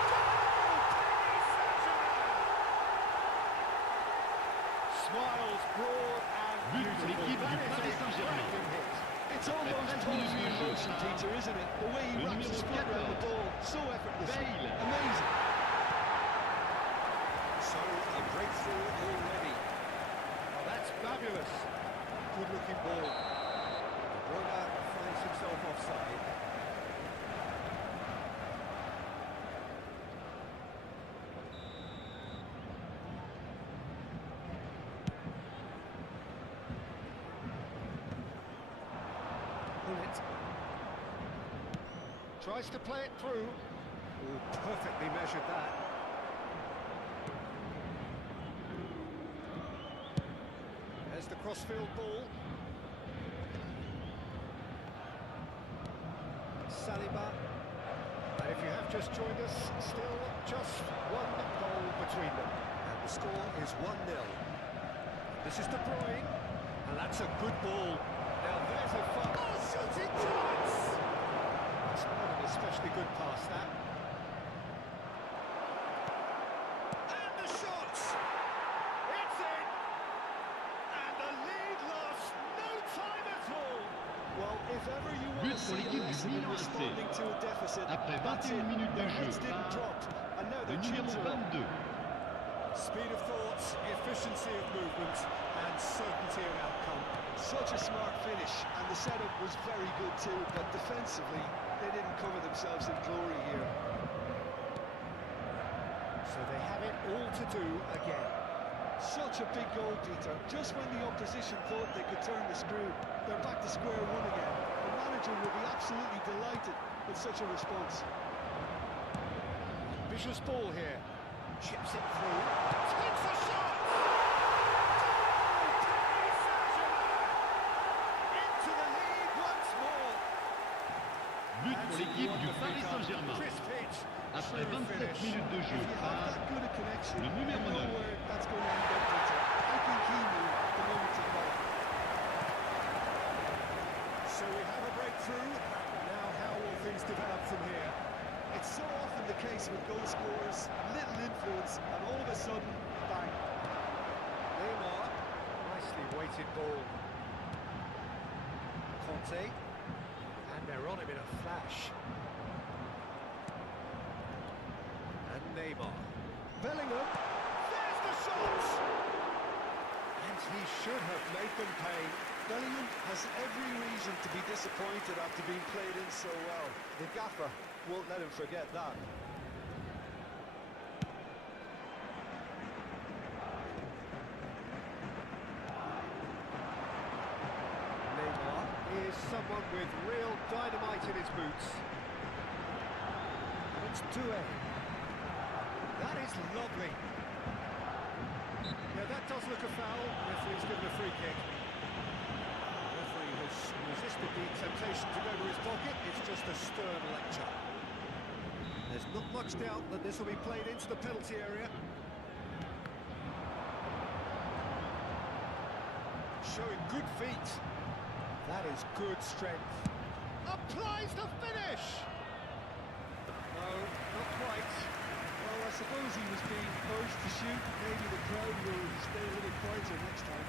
Smiles broad and But pour beautiful. l'équipe That du is Paris a Saint-Germain. cracking hit. It's almost totally in motion, Peter, isn't it? The way he Le wraps numéro his foot around the 14. ball, so effortlessly. Bale. Amazing. So, a breakthrough already. Oh, that's fabulous. Good-looking ball. De Bruyne finds himself offside. Bullet. Tries to play it through. Oh, perfectly measured that. There's the crossfield ball. Saliba. And if you have just joined us, still just one goal between them. And the score is 1-0. This is De Bruyne. And that's a good ball. Now there's a fun. Oh, shooting chance! It's not an especially good pass, that. And the shots! It's in! And the lead lost no time at all! Well, if ever you want But to pour see a l'équipe du lesson in Milan AC. responding to a deficit, Après that's 21 it. minutes de Their jeu heads didn't par drop, and now le their numéro chins are up. 22. Speed of thought, efficiency of movement, and certainty of outcome. Such a smart finish, and the setup was very good too, but defensively, they didn't cover themselves in glory here. So they have it all to do again. Such a big goal, Peter. Just when the opposition thought they could turn the screw, they're back to square one again. The manager will be absolutely delighted with such a response. Ambitious ball here. Chips it through. Takes a shot! Paris Saint-Germain! Into the lead once more. But pour l'équipe du Paris Saint-Germain. Crisp hit. Après True 27 finish. minutes de jeu If you have par that good a connection, le numéro you know 9. where that's going to end up, Peter. I think he knew the moment to play. So we have a breakthrough. Now how will things develop from here? It's so often the case with goal scorers, little influence, and all of a sudden, bang. Neymar. Nicely weighted ball. Conte. And they're on him in a flash. And Neymar. Bellingham. There's the shot! And he should have made them pay. Bellingham has every reason to be disappointed after being played in so well. The gaffer won't let him forget that. Neymar. on with real dynamite in his boots. And it's Doué. That is lovely. Yeah, that does look a foul. Referee's given a free kick. Referee has resisted the temptation to go to his pocket. It's just a stern lecture. There's not much doubt that this will be played into the penalty area. Showing good feet. That is good strength. Applies the finish! No, not quite. Well, I suppose he was being urged to shoot. Maybe the crowd will stay a little quieter next time.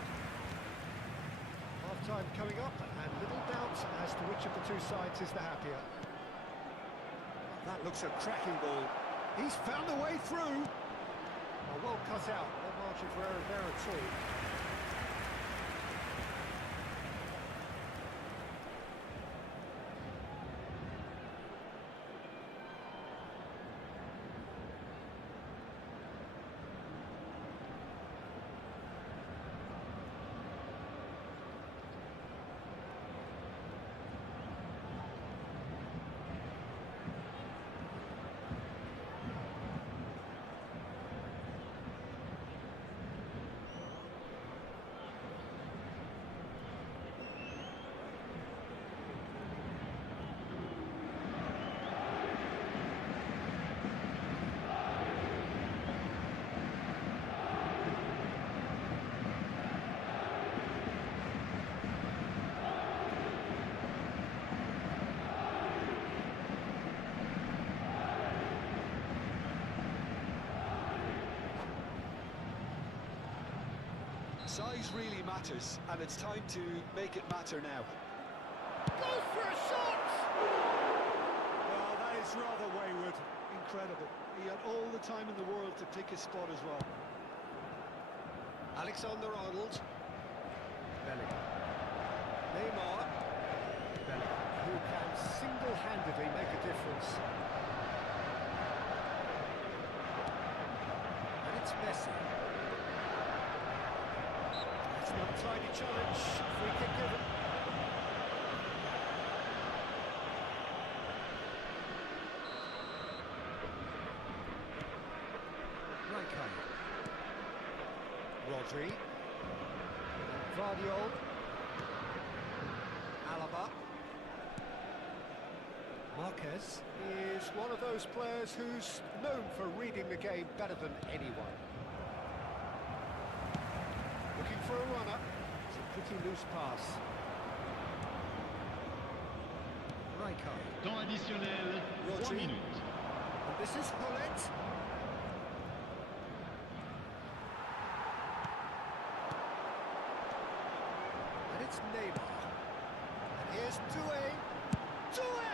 Half-time coming up, and little doubt as to which of the two sides is the happier. That looks a cracking ball. He's found a way through. Well cut out. No margin for error there at all. Size really matters, and it's time to make it matter now. Goes for a shot! Well, that is rather wayward. Incredible. He had all the time in the world to pick his spot as well. Alexander-Arnold. Bellingham. Neymar. Bellingham, who can single-handedly make a difference. And it's Messi. It's an untidy challenge. Free kick given. Rodri, Vardiol, Alaba. Marquez is one of those players who's known for reading the game better than anyone. Looking for a runner. It's a pretty loose pass. Rijkaard. Temps additionnel, 3 Rodri. minutes. And this is Hullet. And it's Neymar. And here's Doué. Doué!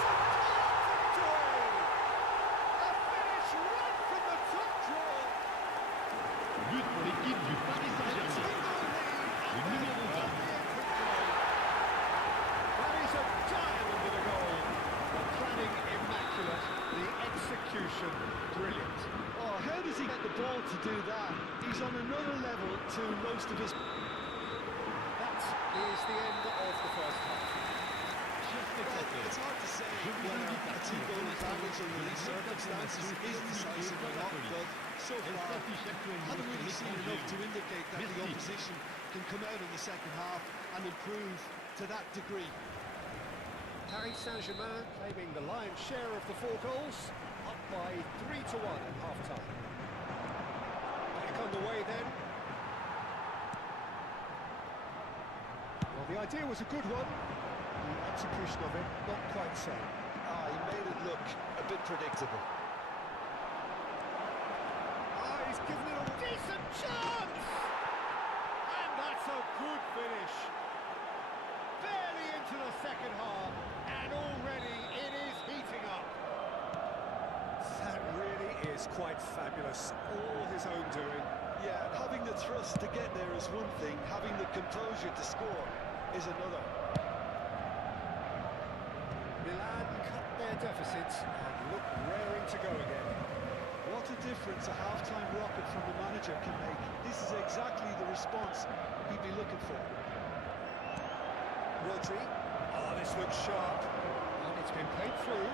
Superb from Doué! A finish right from the top draw. But pour l'équipe du Paris Saint-Germain. Le numéro 20. That is a diamond of a goal. The planning immaculate, the execution brilliant. Oh, how does he get the ball to do that? He's on another level to most of his... That is the end of the first half. Chers Well, spectateurs, it's hard to say je vous whether invite à a two-goal advantage under these circumstances is decisive or not, but so Elle far, s'affiche actuellement haven't sur really seen l'écran enough to géant. indicate that the Merci. opposition can come out in the second half and improve to that degree. Paris Saint-Germain claiming the lion's share of the 4 goals, up by 3-1 at half-time. Back on the way then. Well, the idea was a good one. The execution of it, not quite so. He made it look a bit predictable. He's given it a decent chance! And that's a good finish. Barely into the second half, and already it is heating up. That really is quite fabulous. All his own doing. Yeah, having the thrust to get there is one thing, having the composure to score is another. Milan cut their deficits and look raring to go again. What a difference a half-time rocket from the manager can make. This is exactly the response he'd be looking for. Rodri. Oh, this looks sharp. And it's been played through.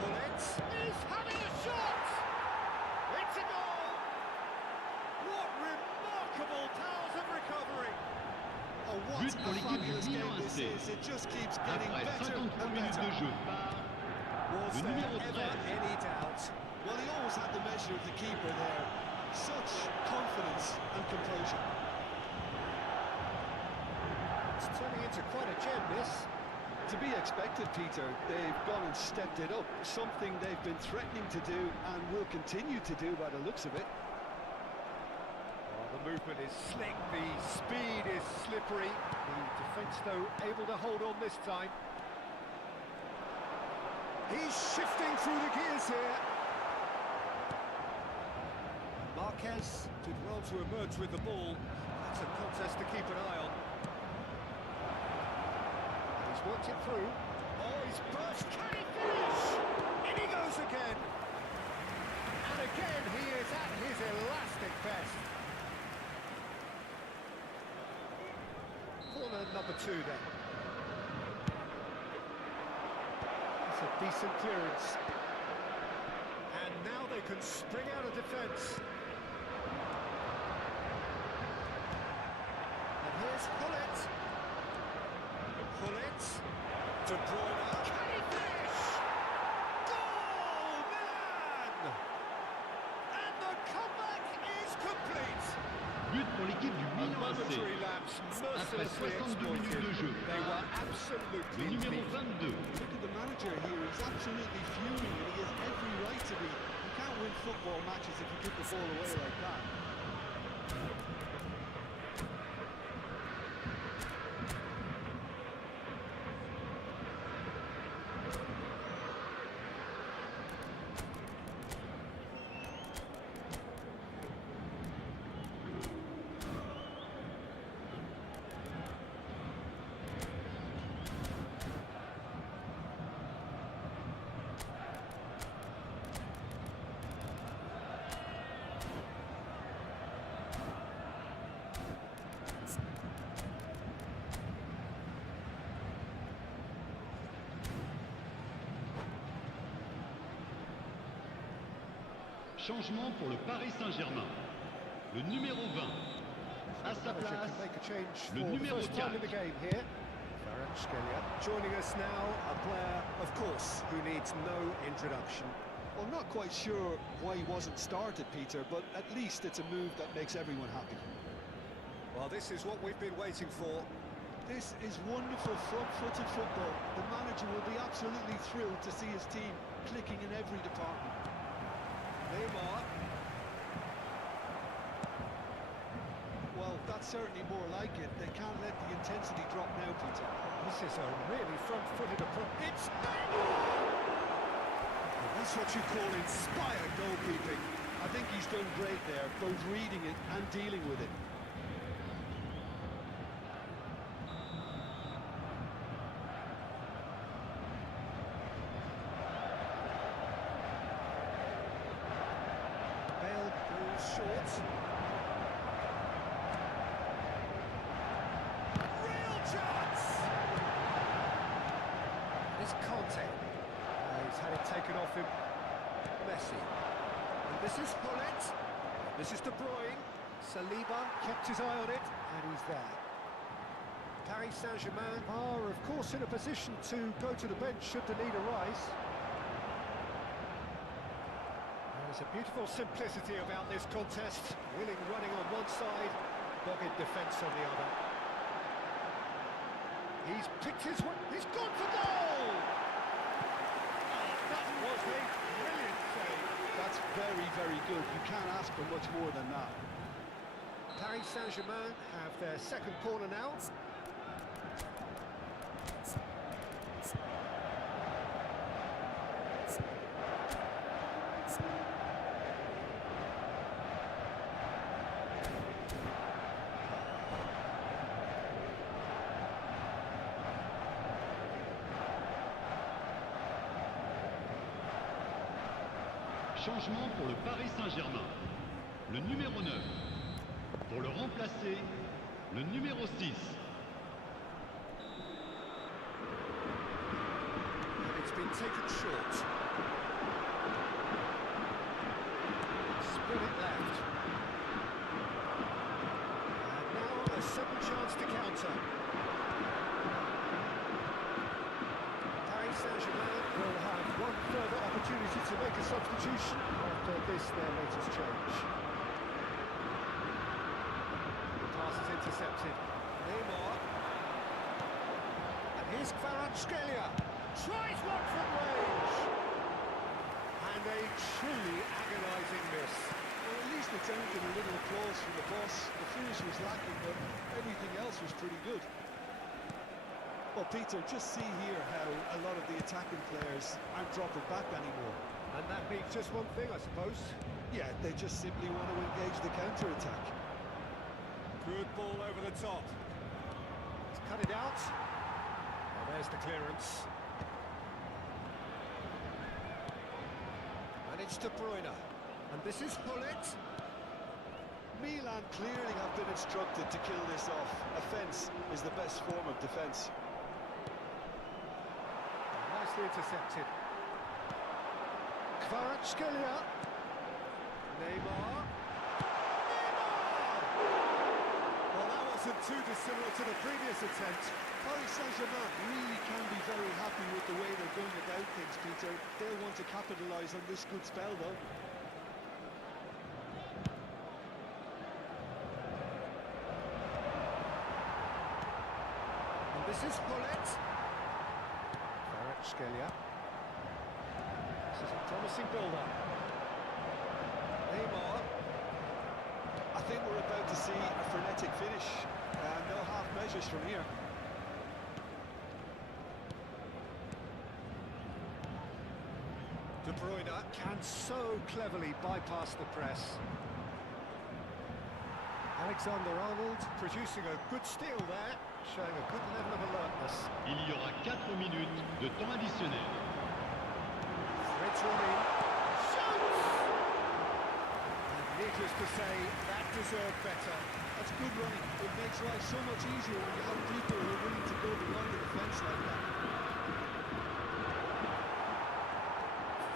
Gullit is having a shot! It's a goal! What remarkable powers of recovery! Oh, what But pour a l'équipe du fabulous game Milan this AC. is. It just keeps getting Après better 53 and minutes better. de jeu par Was le there numéro ever 13. any doubt? Well, he always had the measure of the keeper there. Such confidence and composure. It's turning into quite a gem, this. To be expected, Peter. They've gone and stepped it up. Something they've been threatening to do and will continue to do by the looks of it. Oh, the movement is slick, the speed is slippery. The defence, though, able to hold on this time. He's shifting through the gears here. Marquez did well to emerge with the ball. That's a contest to keep an eye on. He's worked it through. Oh, he's burst. Can he finish? In he goes again. And again, he is at his elastic best. Corner number 2 then. That's a decent clearance. And now they can spring out of defence. And here's Gullit. Gullit. De Bruyne. Can he finish? Goal, Milan! And the comeback is complete. But pour l'équipe du A Milan AC. momentary lapse Après mercilessly 62 minutes de exploited. jeu They were par absolutely le numéro beaten. 22. Look at the manager here. He's absolutely fuming and he has every right to be. You can't win football matches if you give the ball away like that. Changement pour le Paris Saint-Germain. Le numéro 20. À sa Manager place, can make a change le for the numéro first time in the 4. game here. Kvaratskhelia joining us now, a player, of course, who needs no introduction. Well, I'm not quite sure why he wasn't started, Peter, but at least it's a move that makes everyone happy. Well, this is what we've been waiting for. This is wonderful front-footed football. The manager will be absolutely thrilled to see his team clicking in every department. Neymar. Well, that's certainly more like it. They can't let the intensity drop now, Peter. This is a really front-footed approach. It's Neymar! That's what you call inspired goalkeeping. I think he's done great there, both reading it and dealing with it. Bale goes short. Real chance! It's Conte. He's had it taken off him. Messi. And this is Gullit. This is De Bruyne. Saliba kept his eye on it, and he's there. Paris Saint-Germain are, of course, in a position to go to the bench should the need arise. There's a beautiful simplicity about this contest. Willing running on one side, dogged defence on the other. He's picked his way. He's gone for goal! Oh, that was a brilliant save. That's very, very good. You can't ask for much more than that. Paris Saint-Germain have their second corner now. Changement pour le Paris Saint-Germain. Le numéro 9. Pour le remplacer, le numéro 6. been taken short. Spin it left. And now a second chance to counter. Paris Saint-Germain will have one further opportunity to make a substitution after this, their latest change. The pass is intercepted. Neymar. And here's Kvaratskhelia. Tries one from range. And a truly agonising miss. Well, at least it's earned a little applause from the boss. The finish was lacking, but everything else was pretty good. Well, Peter, just see here how a lot of the attacking players aren't dropping back anymore. And that means just one thing, I suppose. Yeah, they just simply want to engage the counter-attack. Good ball over the top. Let's cut it out. And there's the clearance. And it's De Bruyne. And this is Gullit. Milan clearly have been instructed to kill this off. Offence is the best form of defence. Nicely intercepted. Kvaratskhelia. Neymar. Well, that wasn't too dissimilar to the previous attempt. Paris Saint-Germain really can be very happy with the way they're going about things, Peter. They'll want to capitalise on this good spell, though. And this is Gullit. Kvaratskhelia. This is a promising build-up. Neymar. I think we're about to see a frenetic finish. No half measures from here. De Bruyne can so cleverly bypass the press. Alexander-Arnold producing a good steal there, showing a good level of alertness. Il y aura 4 minutes de temps additionnel. Threads one in. Shoots! And needless to say, that deserved better. That's good running. It makes life so much easier when you have people who are willing to go beyond the defence like that.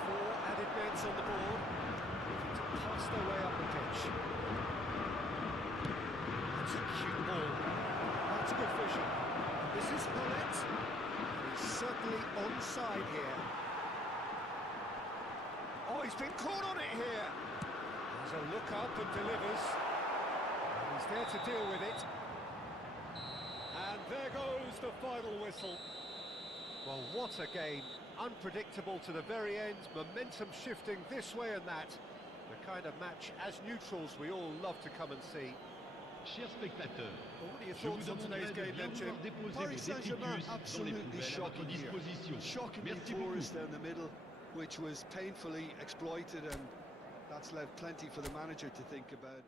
4 added minutes on the board, looking to pass their way up the pitch. That's a cute ball. That's good vision. This is Gullit. He's certainly onside here. Oh, he's been caught on it here. There's a look up and delivers. And he's there to deal with it. And there goes the final whistle. Well, what a game. Unpredictable to the very end, momentum shifting this way and that. The kind of match, as neutrals, we all love to come and see. Chers spectateurs, Well, what are your je vous thoughts on demanderai today's de game, bien then, Jim? vouloir déposer Paris vos Saint-Germain détritus dans les absolutely poubelles à votre shocking here. disposition. Shockingly Merci porous beaucoup. down the middle, which was painfully exploited, and that's left plenty for the manager to think about.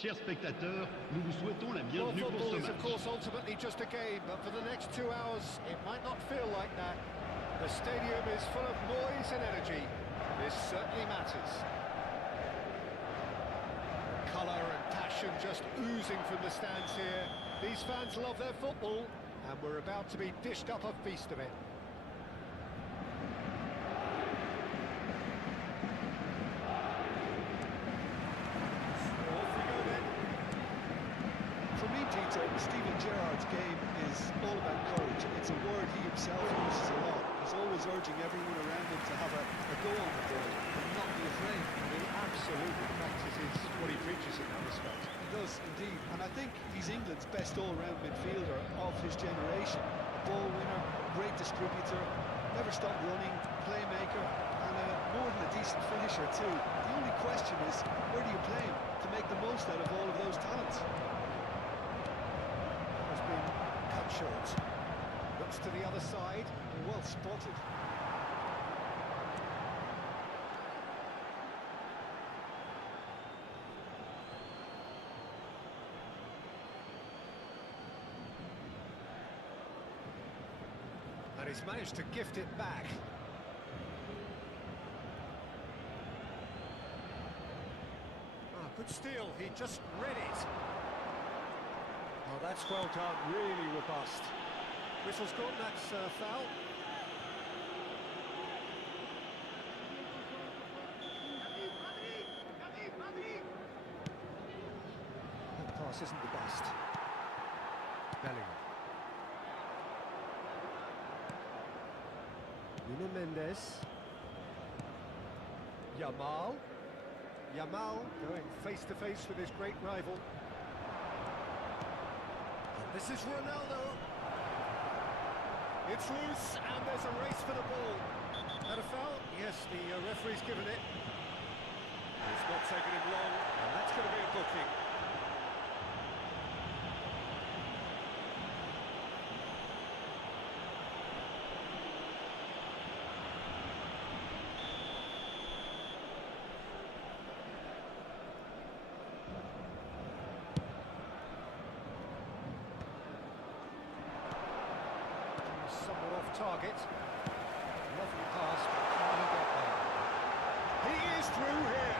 Chers spectateurs, nous vous souhaitons la Well, bienvenue pour football ce is, of match. course, ultimately just a game, but for the next 2 hours, it might not feel like that. The stadium is full of noise and energy. This certainly matters. Colour and passion just oozing from the stands here. These fans love their football, and we're about to be dished up a feast of it. For me, Peter, Steven Gerrard's game is all about courage. It's a word he himself uses a lot. He's always urging everyone around him to have a go on the ball and not be afraid. He absolutely practices what he preaches in that respect. He does, indeed. And I think he's England's best all-round midfielder of his generation. A ball winner, great distributor, never stopped running, playmaker, and more than a decent finisher too. The only question is, where do you play him to make the most out of all of those talents? Has been cut short. Looks to the other side. Well spotted. And he's managed to gift it back. Good steal, he just read it. Oh, that's well done, really robust. Whistle's gone, that's foul. That pass isn't the best. Bellingham. Nuno Mendes. Yamal. Yamal going face-to-face with his great rival. And this is Ronaldo. It's loose, and there's a race for the ball. That a foul? Yes, the referee's given it. It's not taken him long, and that's going to be a booking. Somewhat off target. Lovely pass, but can he get there? He is through here.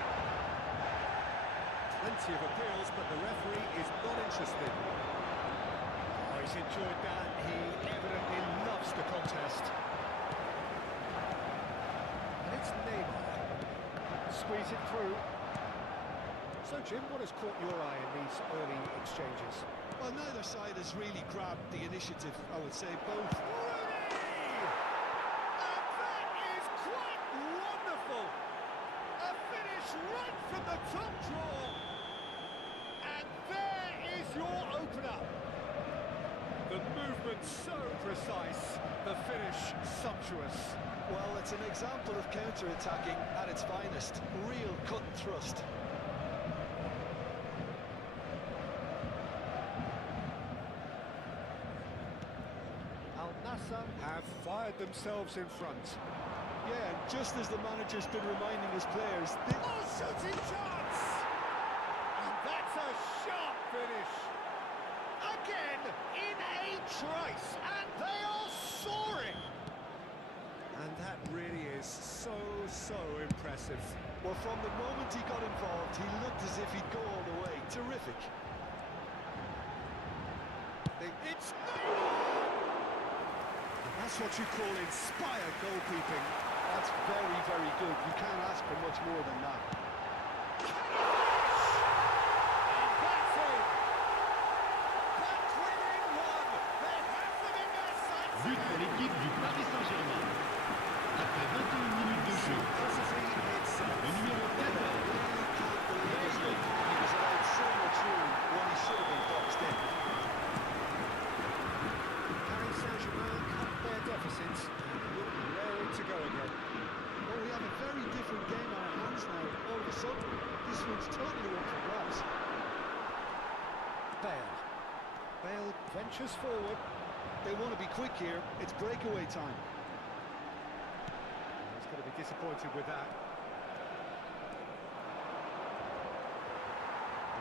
Plenty of appeals, but the referee is not interested. Oh, he's enjoyed that. He evidently loves the contest. And it's Neymar. Squeeze it through. So, Jim, what has caught your eye in these early exchanges? Well, neither side has really grabbed the initiative, I would say. Both. Rooney! And that is quite wonderful! A finish right from the top draw! And there is your opener! The movement so precise, the finish sumptuous. Well, it's an example of counter-attacking at its finest. Real cut and thrust. Have fired themselves in front. Yeah, and just as the manager's been reminding his players... Oh, shooting chance! And that's a sharp finish. Again, in a trice, and they are soaring. And that really is so impressive. Well, from the moment he got involved, he looked as if he'd go all the way. Terrific. It's Neymar! That's what you call inspired goalkeeping. That's very, very good. You can't ask for much more than that. And that's it! That's within one! They have them in their sights! But pour l'équipe du Paris Saint-Germain. Après 21 minutes de jeu, le numéro 14. He was allowed so much room when he should have been boxed in. Paris Saint-Germain cut their deficits and look raring to go again. Well, we have a very different game on our hands now. All of a sudden, this one's totally up for grabs. Bale ventures forward. They want to be quick here. It's breakaway time. He's going to be disappointed with that.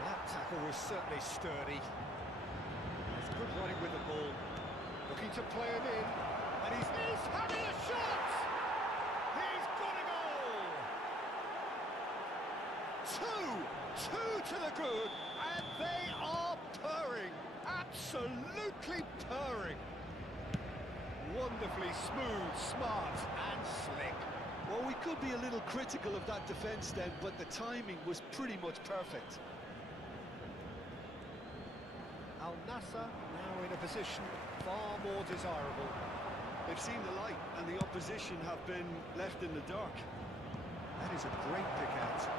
That Tackle was certainly sturdy. It's good running with the ball. Looking to play him in. And he's having a shot! He's got a goal! Two to the good, and they are purring. Absolutely purring. Wonderfully smooth, smart, and slick. Well, we could be a little critical of that defence then, but the timing was pretty much perfect. Al Nassr now in a position far more desirable. They've seen the light, and the opposition have been left in the dark. That is a great pick out.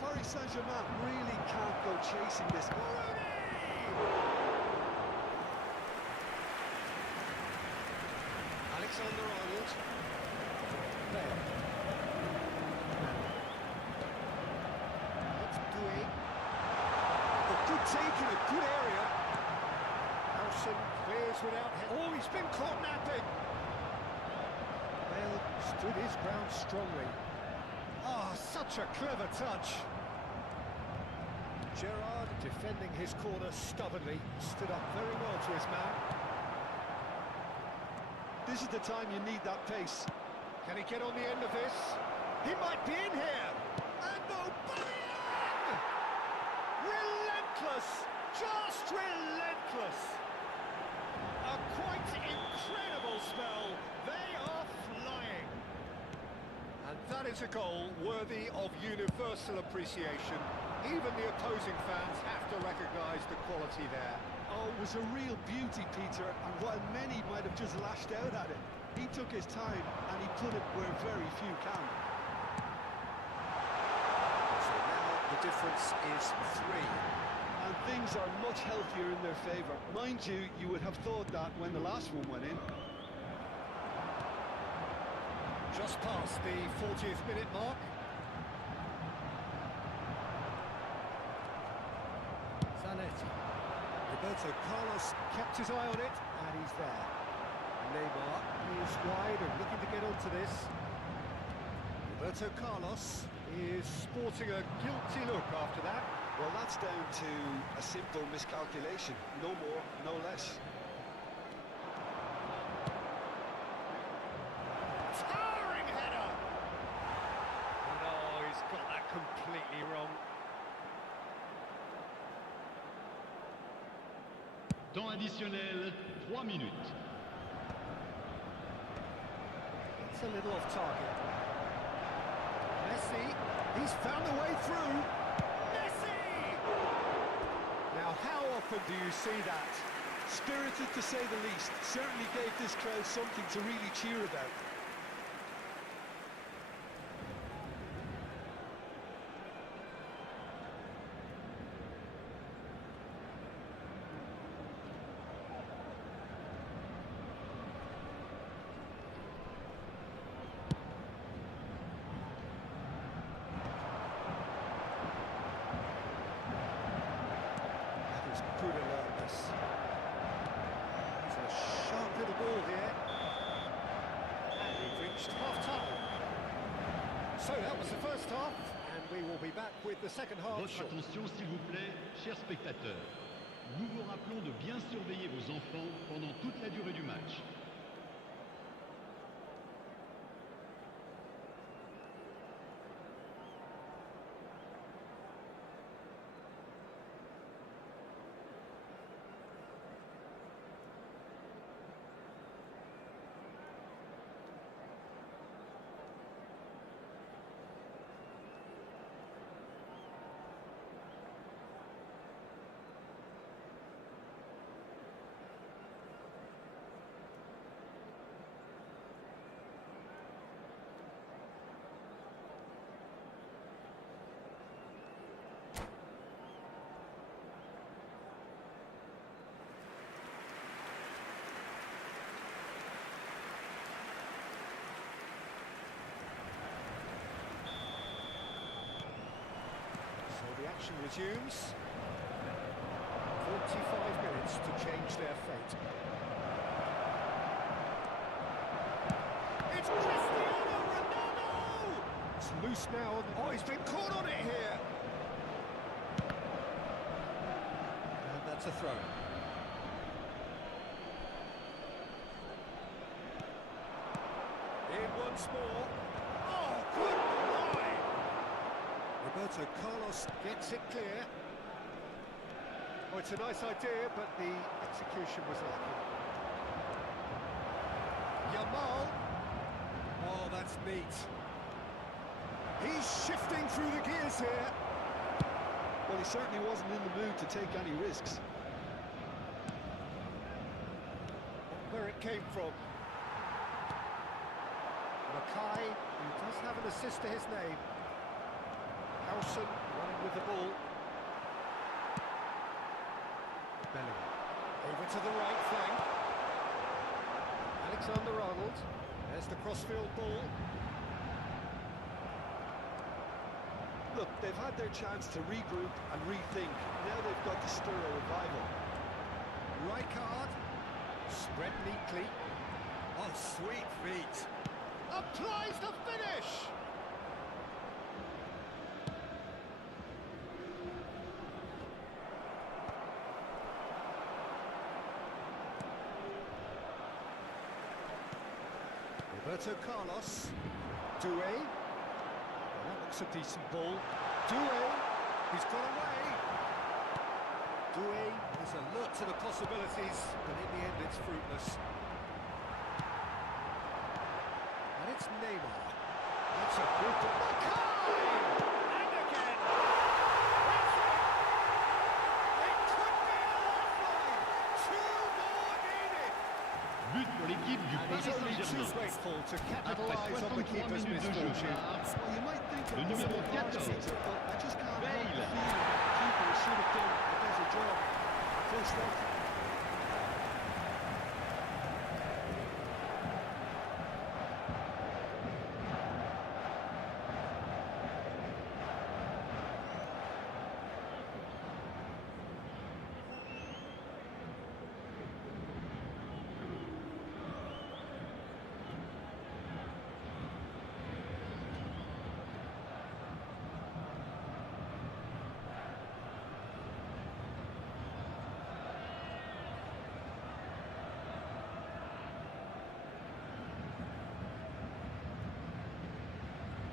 Paris Saint-Germain really can't go chasing this. Alexander-Arnold. There. That's Doué. A good take in a good area. Nelson clears without help. Oh, he's been caught napping. Bale stood his ground strongly. Ah, such a clever touch. Gerrard defending his corner stubbornly. Stood up very well to his man. This is the time you need that pace. Can he get on the end of this? He might be in here! And Aubameyang! Relentless! Just relentless! A quite incredible spell. They are flying. And that is a goal worthy of universal appreciation. Even the opposing fans have to recognise the quality there. Oh, it was a real beauty, Peter, and while many might have just lashed out at it, he took his time and he put it where very few can. So now the difference is 3. And things are much healthier in their favour. Mind you, you would have thought that when the last one went in. Just past the 40th minute mark. Zanetti. Roberto Carlos kept his eye on it, and he's there. Neymar is wide and looking to get onto this. Roberto Carlos is sporting a guilty look after that. Well, that's down to a simple miscalculation. No more, no less. Towering header! And oh, he's got that completely wrong. Temps additionnel, 3 minutes. It's a little off target. Messi, he's found a way through. Messi! Now, how often do you see that? Spirited, to say the least. Certainly gave this crowd something to really cheer about. Good alertness. He's a sharp little ball here. And we've reached half-time. So that was the first half, and we will be back with the second half Votre shortly. attention s'il vous plaît, chers spectateurs. Nous vous rappelons de bien surveiller vos enfants pendant toute la durée du match. The action resumes. 45 minutes to change their fate. It's Cristiano Ronaldo! It's loose now. Oh, he's been caught on it here. That's a throw. In once more. Oh, good line! Roberto Carlos gets it clear. Oh, it's a nice idea, but the execution was lacking. Yamal. Oh, that's neat. He's shifting through the gears here. Well, he certainly wasn't in the mood to take any risks. Where it came from. Mackay, who does have an assist to his name. Howson running with the ball. Bellingham. Over to the right flank. Alexander-Arnold. There's the crossfield ball. Look, they've had their chance to regroup and rethink. Now they've got to stir a revival. Rijkaard. Spread neatly. Oh, sweet feet. Applies the finish! Roberto Carlos. Doué. That looks a decent ball. Doué. He's got away. Doué is alert to the possibilities, but in the end it's fruitless. And it's Neymar. That's a good ball. Mackay! And again! That's it! It could be a lifeline! Two more needed! But pour l'équipe du And Paris he's only too Saint-Germain. grateful to Après capitalise on the 63 keeper's minutes de jeu misfortune. par Well, you might think le that numéro this is 14. but I just can't help the Bale. feeling that the keeper should have done a better job. Full stop.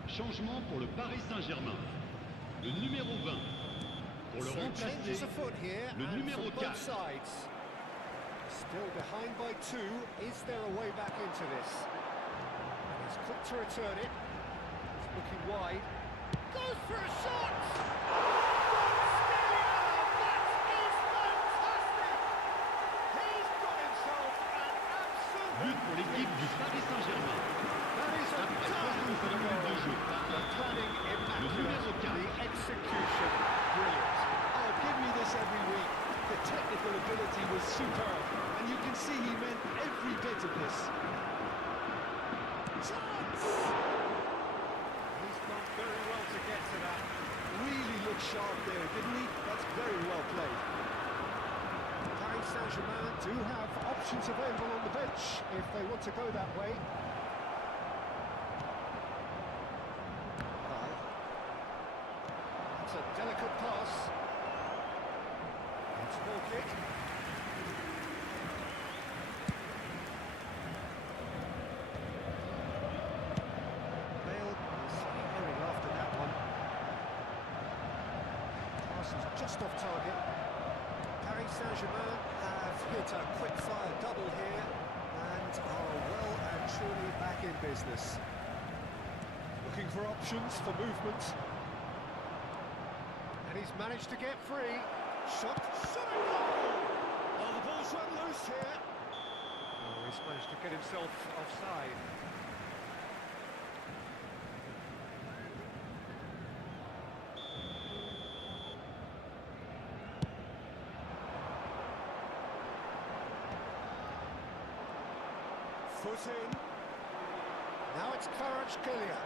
Changement pour le Paris Saint-Germain. Le numéro 20. Pour le So remplacer, changes afoot here, le and numéro from both 4. sides. Still behind by 2. Is there a way back into this? And he's quick to return it. He's looking wide. Goes for a shot! That is fantastic! He's got himself an absolute... But pour l'équipe du Paris Saint-Germain. That is a Après diamond 63 minutes de jeu The par planning le numéro immaculate, 4. the execution brilliant. Oh, give me this every week. The technical ability was superb, and you can see he meant every bit of this. Chance! He's done very well to get to that. Really looked sharp there, didn't he? That's very well played. Paris Saint-Germain do have options available on the bench if they want to go that way. It's a delicate pass. It's a ball kick. Bale is herring after that one. Pass is just off target. Paris Saint-Germain have hit a quick-fire double here and are well and truly back in business. Looking for options for movement. And he's managed to get free. Shot and goal! Oh, the ball's run loose here. Oh, he's managed to get himself offside. Foot in. Now it's Kvaratskhelia.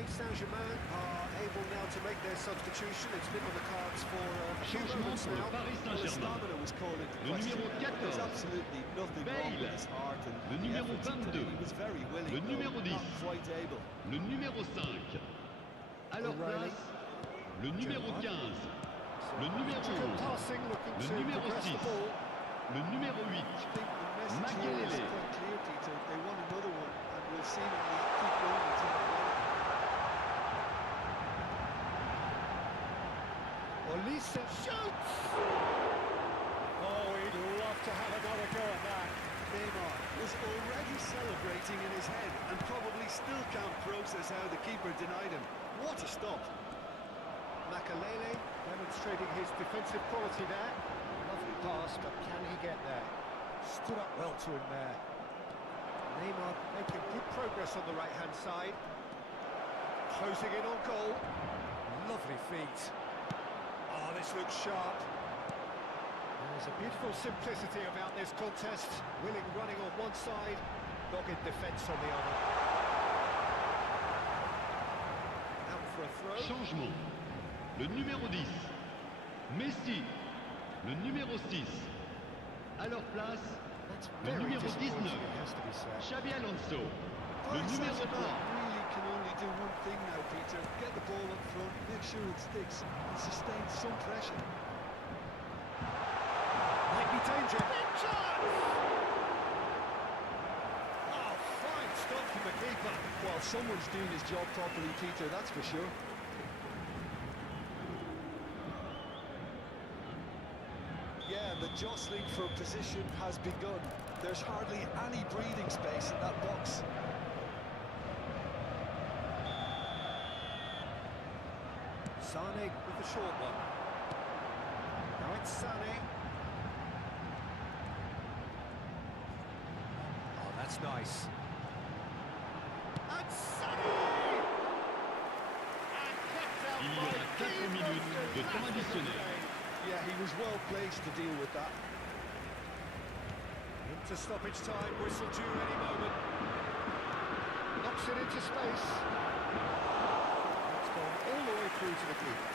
Paris Saint-Germain are able now to make their substitution. It's been on the cards for a few Changement moments pour le now. Paris Well, the Saint-Germain. stamina was called into Le question. numéro 14. There's absolutely nothing wrong with Bale. his heart and Le the numéro efforts he put 22. in. He was very willing, Le numéro though 10. not quite able. Le numéro 5. À leur O'Reilly. place, le numéro 15. Le numéro Good 11. passing, looking Le to numéro progress 6. the ball. Le numéro 8. I think the message here is Makelele. quite clear, Peter. They want another one, and will seemingly keep going until they get it. Olise shoots! Oh, he'd love to have another go at that. Neymar was already celebrating in his head and probably still can't process how the keeper denied him. What a stop! Makelele demonstrating his defensive quality there. Lovely pass, but can he get there? Stood up well to him there. Neymar making good progress on the right-hand side. Closing in on goal. Lovely feet. Oh, this looks sharp. There's a beautiful simplicity about this contest. Willing running on one side, dogged defence on the other. Out for a throw. Changement. Le numéro 10. Messi. Le numéro 6. À leur place, That's le very numéro disappointing, 19. it has to be said. Xabi Alonso. Le Paris numéro 3. Saint-Germain really can only do one thing now, Peter. Get the ball up front, make sure it sticks, and sustain some pressure. Might be danger. Big chance! Oh, fine stop from the keeper. Well, someone's doing his job properly, Peter, that's for sure. Yeah, the jostling for position has begun. There's hardly any breathing space in that box. Sane with the short one. Now it's Sane. Oh, that's nice. And Sane! And kept out Il y by aura 4 minutes de temps additionnel. Yeah, he was well placed to deal with that. Into stoppage time, whistle due any moment. Knocks it into space. It's gone all the way through to the keeper.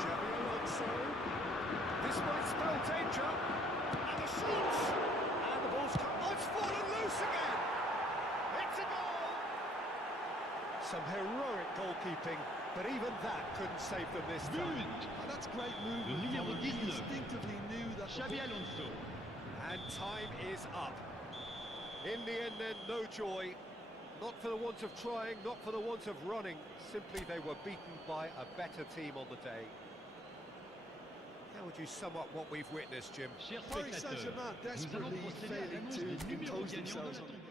Xabi Alonso. This might spell danger. And the shoots. And the ball's come. Oh, it's fallen loose again. It's a goal. Some heroic goalkeeping, but even that couldn't save them this time. But! And that's great Le movement. numéro He 19. instinctively knew that the Xabi ball- Alonso. And time is up. In the end then, no joy. Not for the want of trying, not for the want of running. Simply they were beaten by a better team on the day. How would you sum up what we've witnessed, Jim? Chers Paris spectateurs, Saint-Germain nous allons desperately procéder à failing l'annonce to des numéros impose gagnants de themselves la on tournée.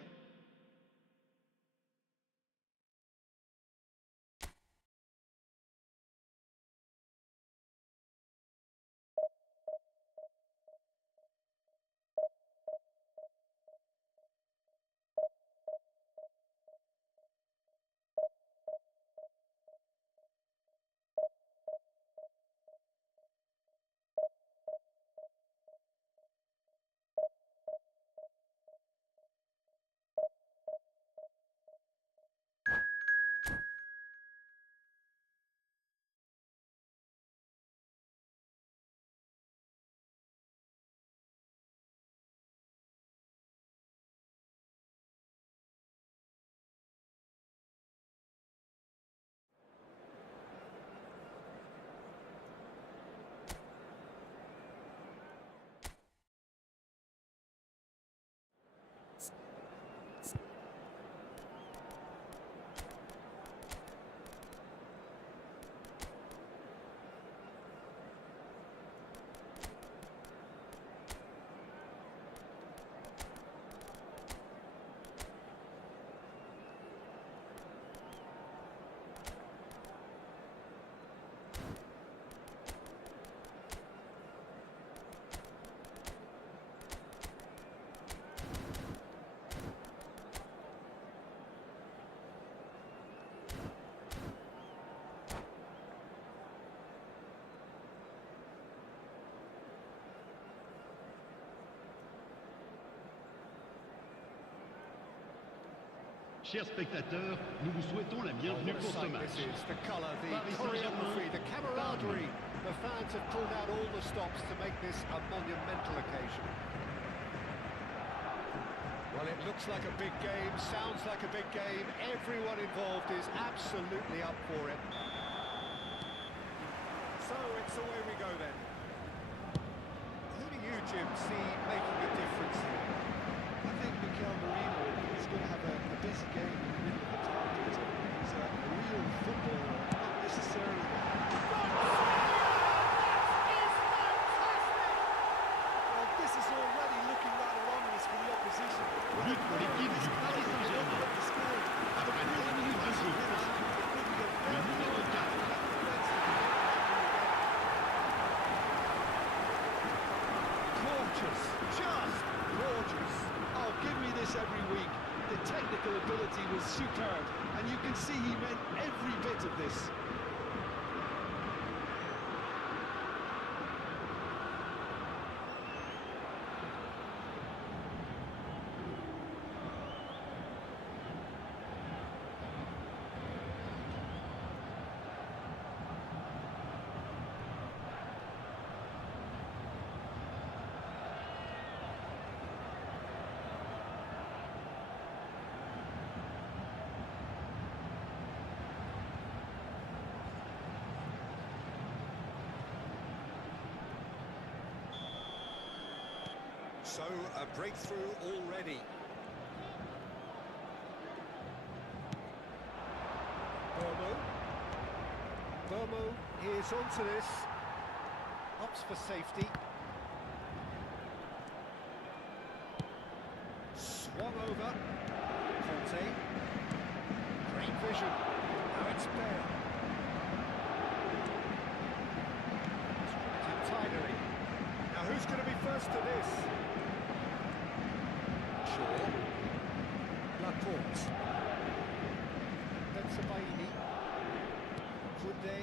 Chers spectateurs, nous vous souhaitons la bienvenue pour ce match. This is the colour, the Paris choreography, Saint-Germain. the camaraderie. The fans have pulled out all the stops to make this a monumental occasion. Well, it looks like a big game, sounds like a big game. Everyone involved is absolutely up for it. So it's away we go then. Who do you, Jim, see making a difference here? I think Mikel Merino is going to have a busy game in the middle of the target. He's a real footballer, not necessarily. Well, this is already looking rather ominous for the opposition. But pour l'équipe du Paris Saint-Germain. Après 3 minutes de jeu, le numéro 4. Gorgeous, just gorgeous. Oh, give me this every week. The technical ability was superb, and you can see he meant every bit of this. So, a breakthrough already. Burmo is onto this. Opts for safety. Swung over. Conte. Great vision. Now it's Bale. Distributed tidily. Now who's going to be first to this? Laporte. Bensebaini. Koundé.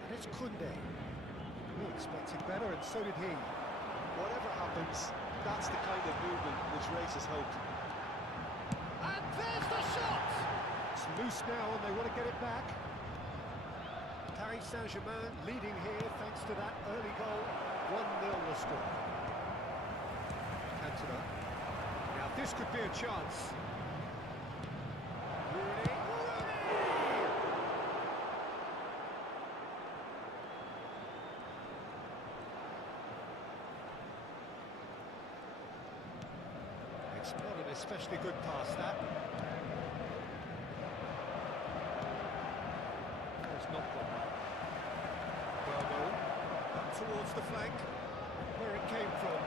And it's Koundé. We expected better, and so did he. Whatever happens, that's the kind of movement which raises hope. And there's the shot! It's loose now, and they want to get it back. Paris Saint-Germain leading here thanks to that early goal. 1-0 the score. Cantona. Now this could be a chance. Rooney. It's not an especially good pass, that. It's not one. Burmo. Up towards the flank. Where it came from.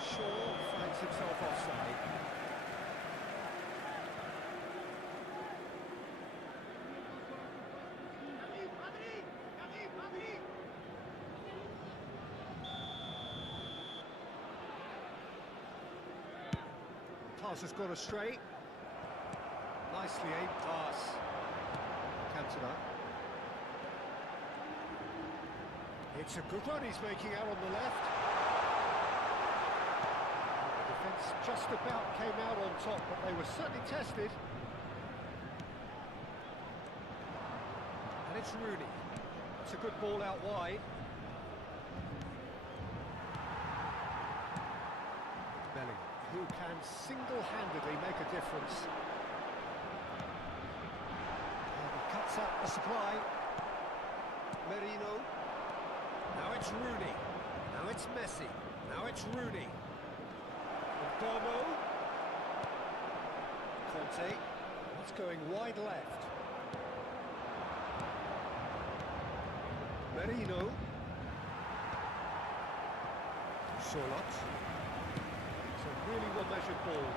Shaw finds himself offside. Pass has gone astray. Nicely aimed pass. Cantona. It's a good one he's making out on the left. The defence just about came out on top, but they were certainly tested. And it's Rooney. It's a good ball out wide. Bellingham, who can single-handedly make a difference. And he cuts out the supply. Merino. Now it's Rooney. Now it's Messi. Now it's Rooney. Burmo. Conte. That's going wide left. Merino. Charlotte. It's a really well-measured ball.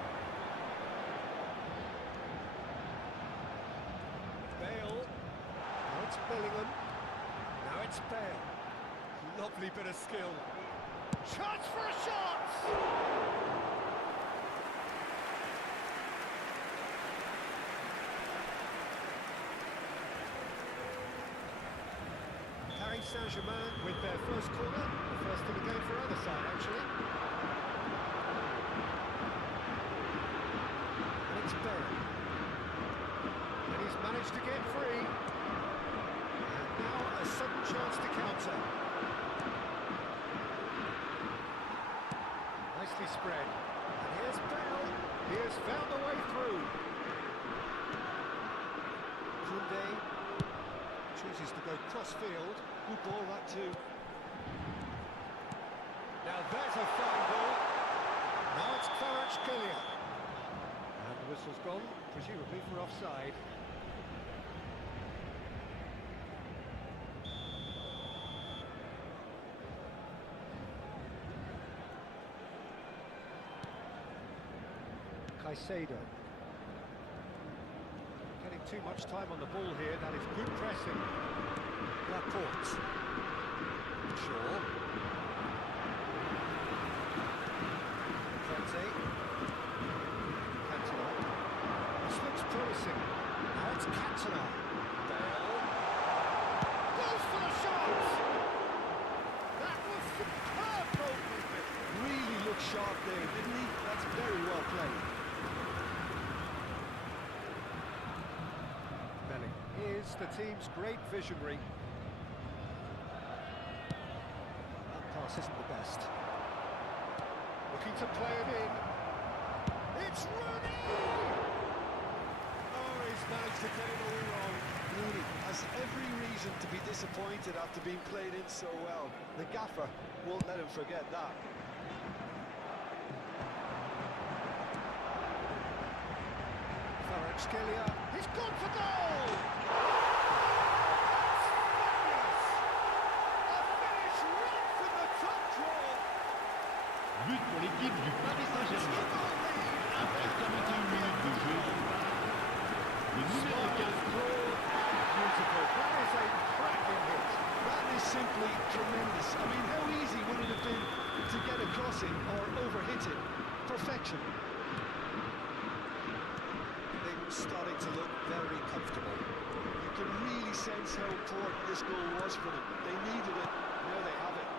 Bale. Now it's Bellingham. Now it's Bale. Lovely bit of skill. Chance for a shot! Paris Saint-Germain with their first corner. The first in the game for either side, actually. it's Bale. And he's managed to get free. And now a sudden chance to counter. Nicely spread. And here's Bale. He has found a way through. Koundé chooses to go cross-field. Good ball, that too. Now there's a fine ball. Now it's Kvaratskhelia. And the whistle's gone, presumably for offside. Caicedo. Getting too much time on the ball here, that is good pressing. Laporte. Shaw. Conte. Cantona. This looks promising. Now it's Cantona. Bale. Goes for the shot! That was superb goalkeeping. Really looked sharp there, didn't he? That's very well played. Belling is the team's great visionary. That pass isn't the best. Looking to play it in. It's Rooney! Oh, he's managed to get it all wrong. Rooney has every reason to be disappointed after being played in so well. The gaffer won't let him forget that. Kvaratskhelia, he's gone for goal! But pour l'équipe du Paris Saint-Germain. Après 41 minutes de jeu, le numéro 15. Beautiful. That is a cracking hit. That is simply tremendous. I mean, how easy would it have been to get a crossing or overhit it? Perfection. Things starting to look very comfortable. You can really sense how important this goal was for them. They needed it. Now they have it.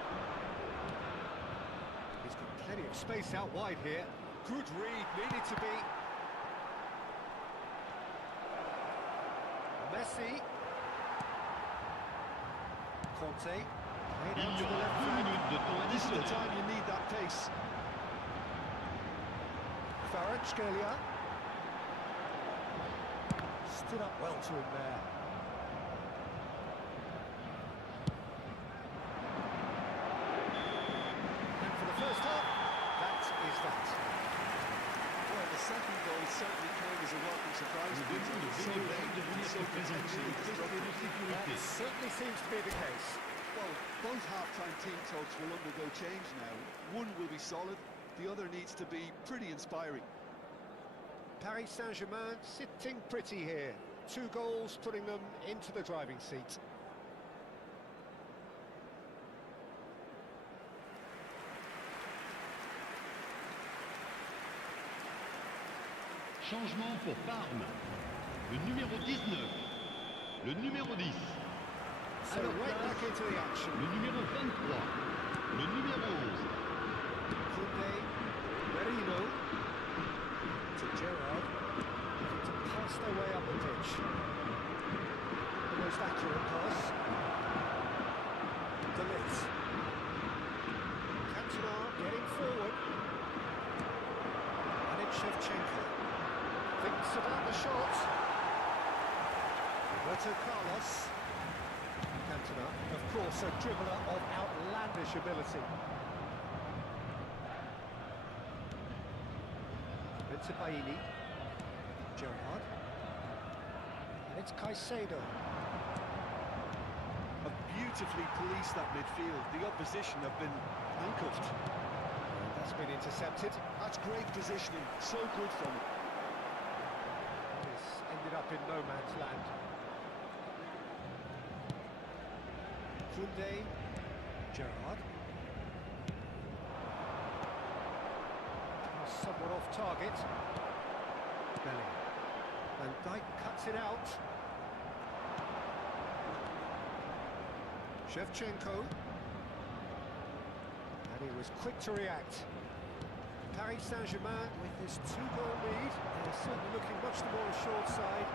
He's got plenty of space out wide here. Good read, needed to be. Messi. Conte. Il y aura 2 minutes de temps This is the additionnel. time you need that pace. Kvaratskhelia. Stood up well to him there. And for the first half, that is that. Well, the second goal certainly came as a welcome surprise. Nous devons le So bénéfice late de and venir so se présenter potentially au poste de That sécurité. certainly seems to be the case. Well, both half-time team talks will undergo change now. One will be solid, the other needs to be pretty inspiring. Paris Saint-Germain sitting pretty here. 2 goals putting them into the driving seat. Changement pour Parme. Le numéro 19. Le numéro 10. So right back into the action. Le numéro 23. Le numéro 11. Koundé, Merino, to Gerrard, looking to pass their way up the pitch. The most accurate pass. BLITZ. Cantona getting forward. And it's Shevchenko. Thinks about the shot. Roberto Carlos. Cantona, of course, a dribbler of outlandish ability. It's Baini. Gerrard. And it's Caicedo. Have beautifully policed that midfield. The opposition have been handcuffed. And that's been intercepted. That's great positioning, so good from him. This ended up in no man's land. Koundé. Gerrard. Somewhat off target. Belling. Van Dijk cuts it out. Shevchenko. And he was quick to react. Paris Saint-Germain with this 2-goal lead. They're certainly looking much the more assured side.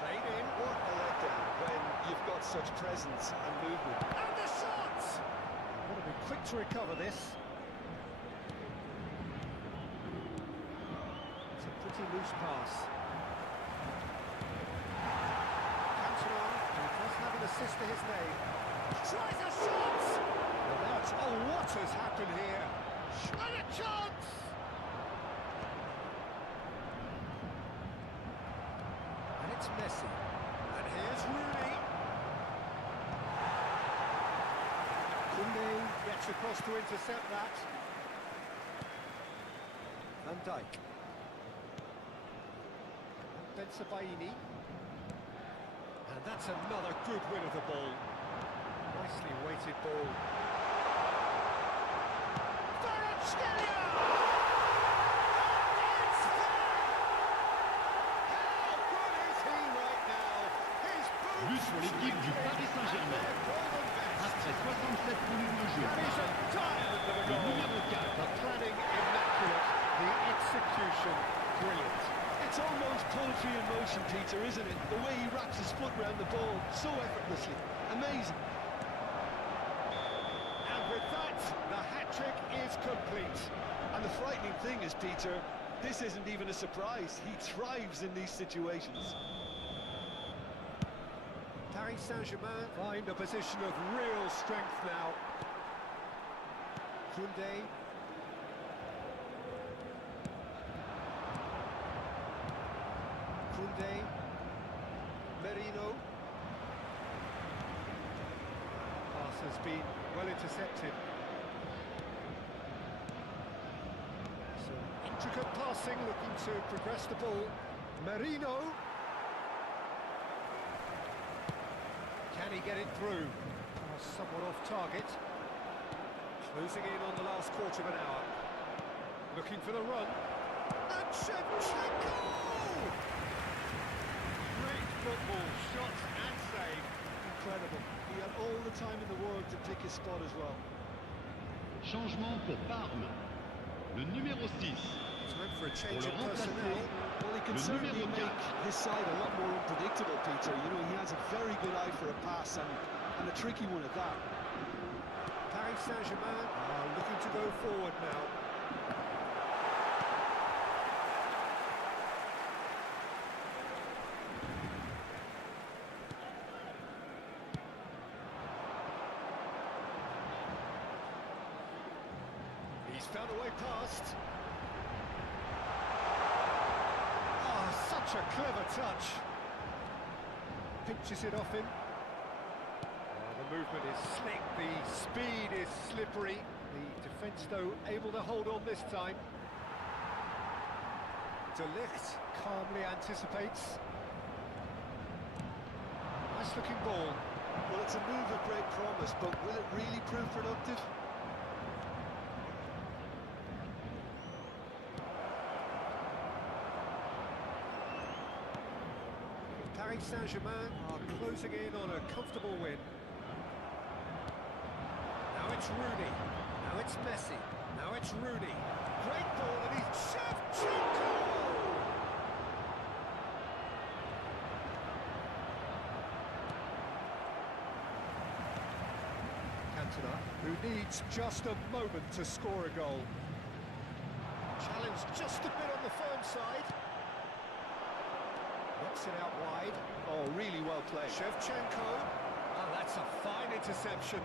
Played in. What a letdown when you've got such presence and movement. And the shot! Want to be quick to recover this. It's a pretty loose pass. Cantona, who does have an assist to his name. Tries a shot! Well, that's... Oh, what has happened here? And a chance! And it's Messi. And here's Rooney. Koundé gets across to intercept that. Van Dijk. And Bensebaini. And that's another good win of the ball. Nicely weighted ball. But pour l'équipe du Paris Saint-Germain. Après 67 minutes de jeu, le numéro 4. The planning immaculate, the execution brilliant. It's almost poetry in motion, Peter, isn't it? The way he wraps his foot around the ball so effortlessly. Amazing. And with that, the hat-trick is complete. And the frightening thing is, Peter, this isn't even a surprise. He thrives in these situations. Paris Saint-Germain find a position of real strength now. Koundé. Koundé. Merino. Pass has been well intercepted. Some intricate passing, looking to progress the ball. Merino. Can he get it through? Oh, somewhat off target. Closing in on the last quarter of an hour. Looking for the run. And Shevchenko! Great football, shot and save. Incredible. He had all the time in the world to pick his spot as well. Changement pour Parme. Le numéro 6. Time for a change Pour of le remplacer, personnel. Well, he can le certainly numéro make 4. his side a lot more unpredictable, Peter. You know, he has a very good eye for a pass and a tricky one at that. Paris Saint-Germain are looking to go forward now. He's found a way past. Oh, such a clever touch. Pinches it off him. The movement is slick, the speed is slippery. The defence, though, able to hold on this time. De Ligt calmly anticipates. Nice looking ball. Well, it's a move of great promise, but will it really prove productive? Paris Saint-Germain are closing in on a comfortable win. Now it's Rooney. Now it's Messi. Now it's Rooney. Great ball, and he's Shevchenko! Cantona, who needs just a moment to score a goal. Challenged just a bit on the firm side. Knocks it out wide. Oh, really well played. Shevchenko. Oh, that's a fine interception.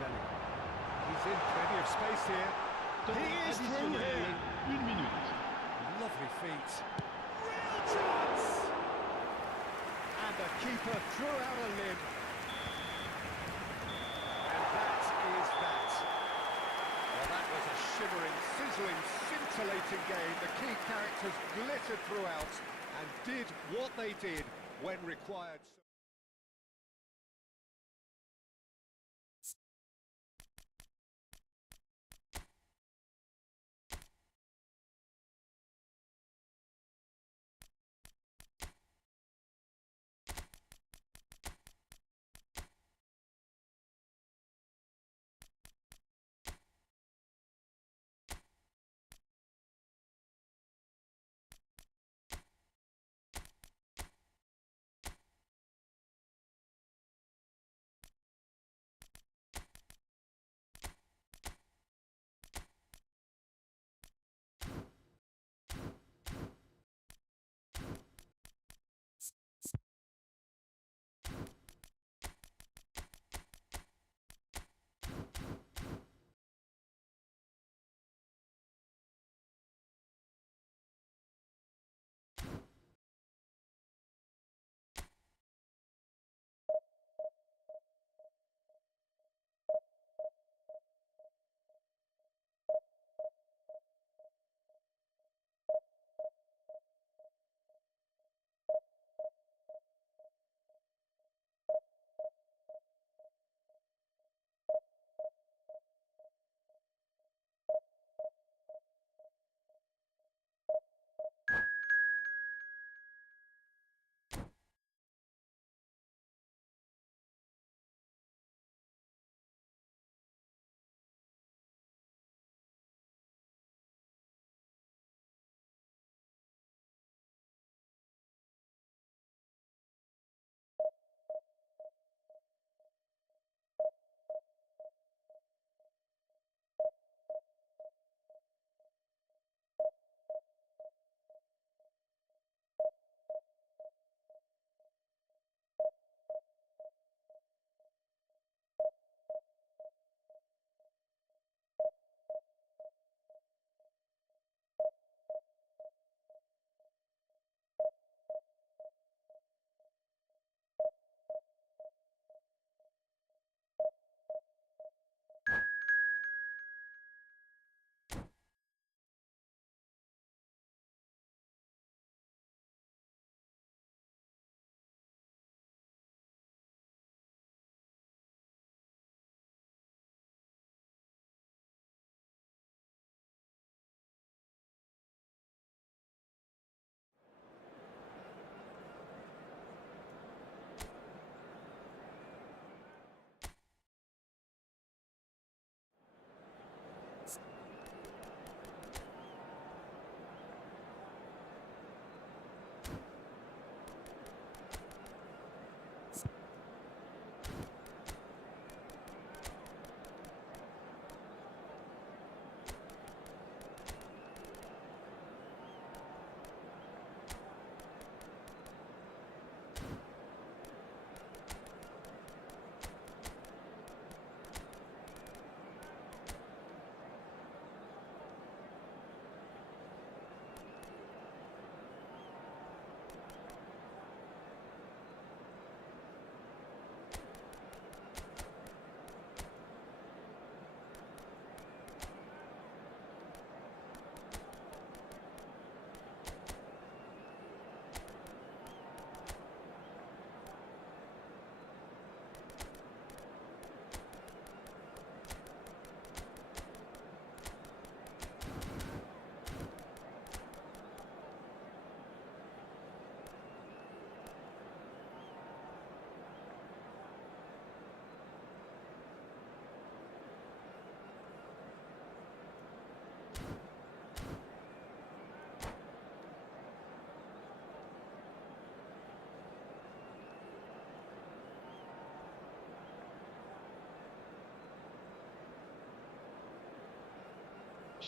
Bellingham. He's in plenty of space here. He is through here. Une minute. Lovely feet. Real chance! And the keeper threw out a limb. And that is that. Well, that was a shimmering, sizzling, scintillating game. The key characters glittered throughout and did what they did when required.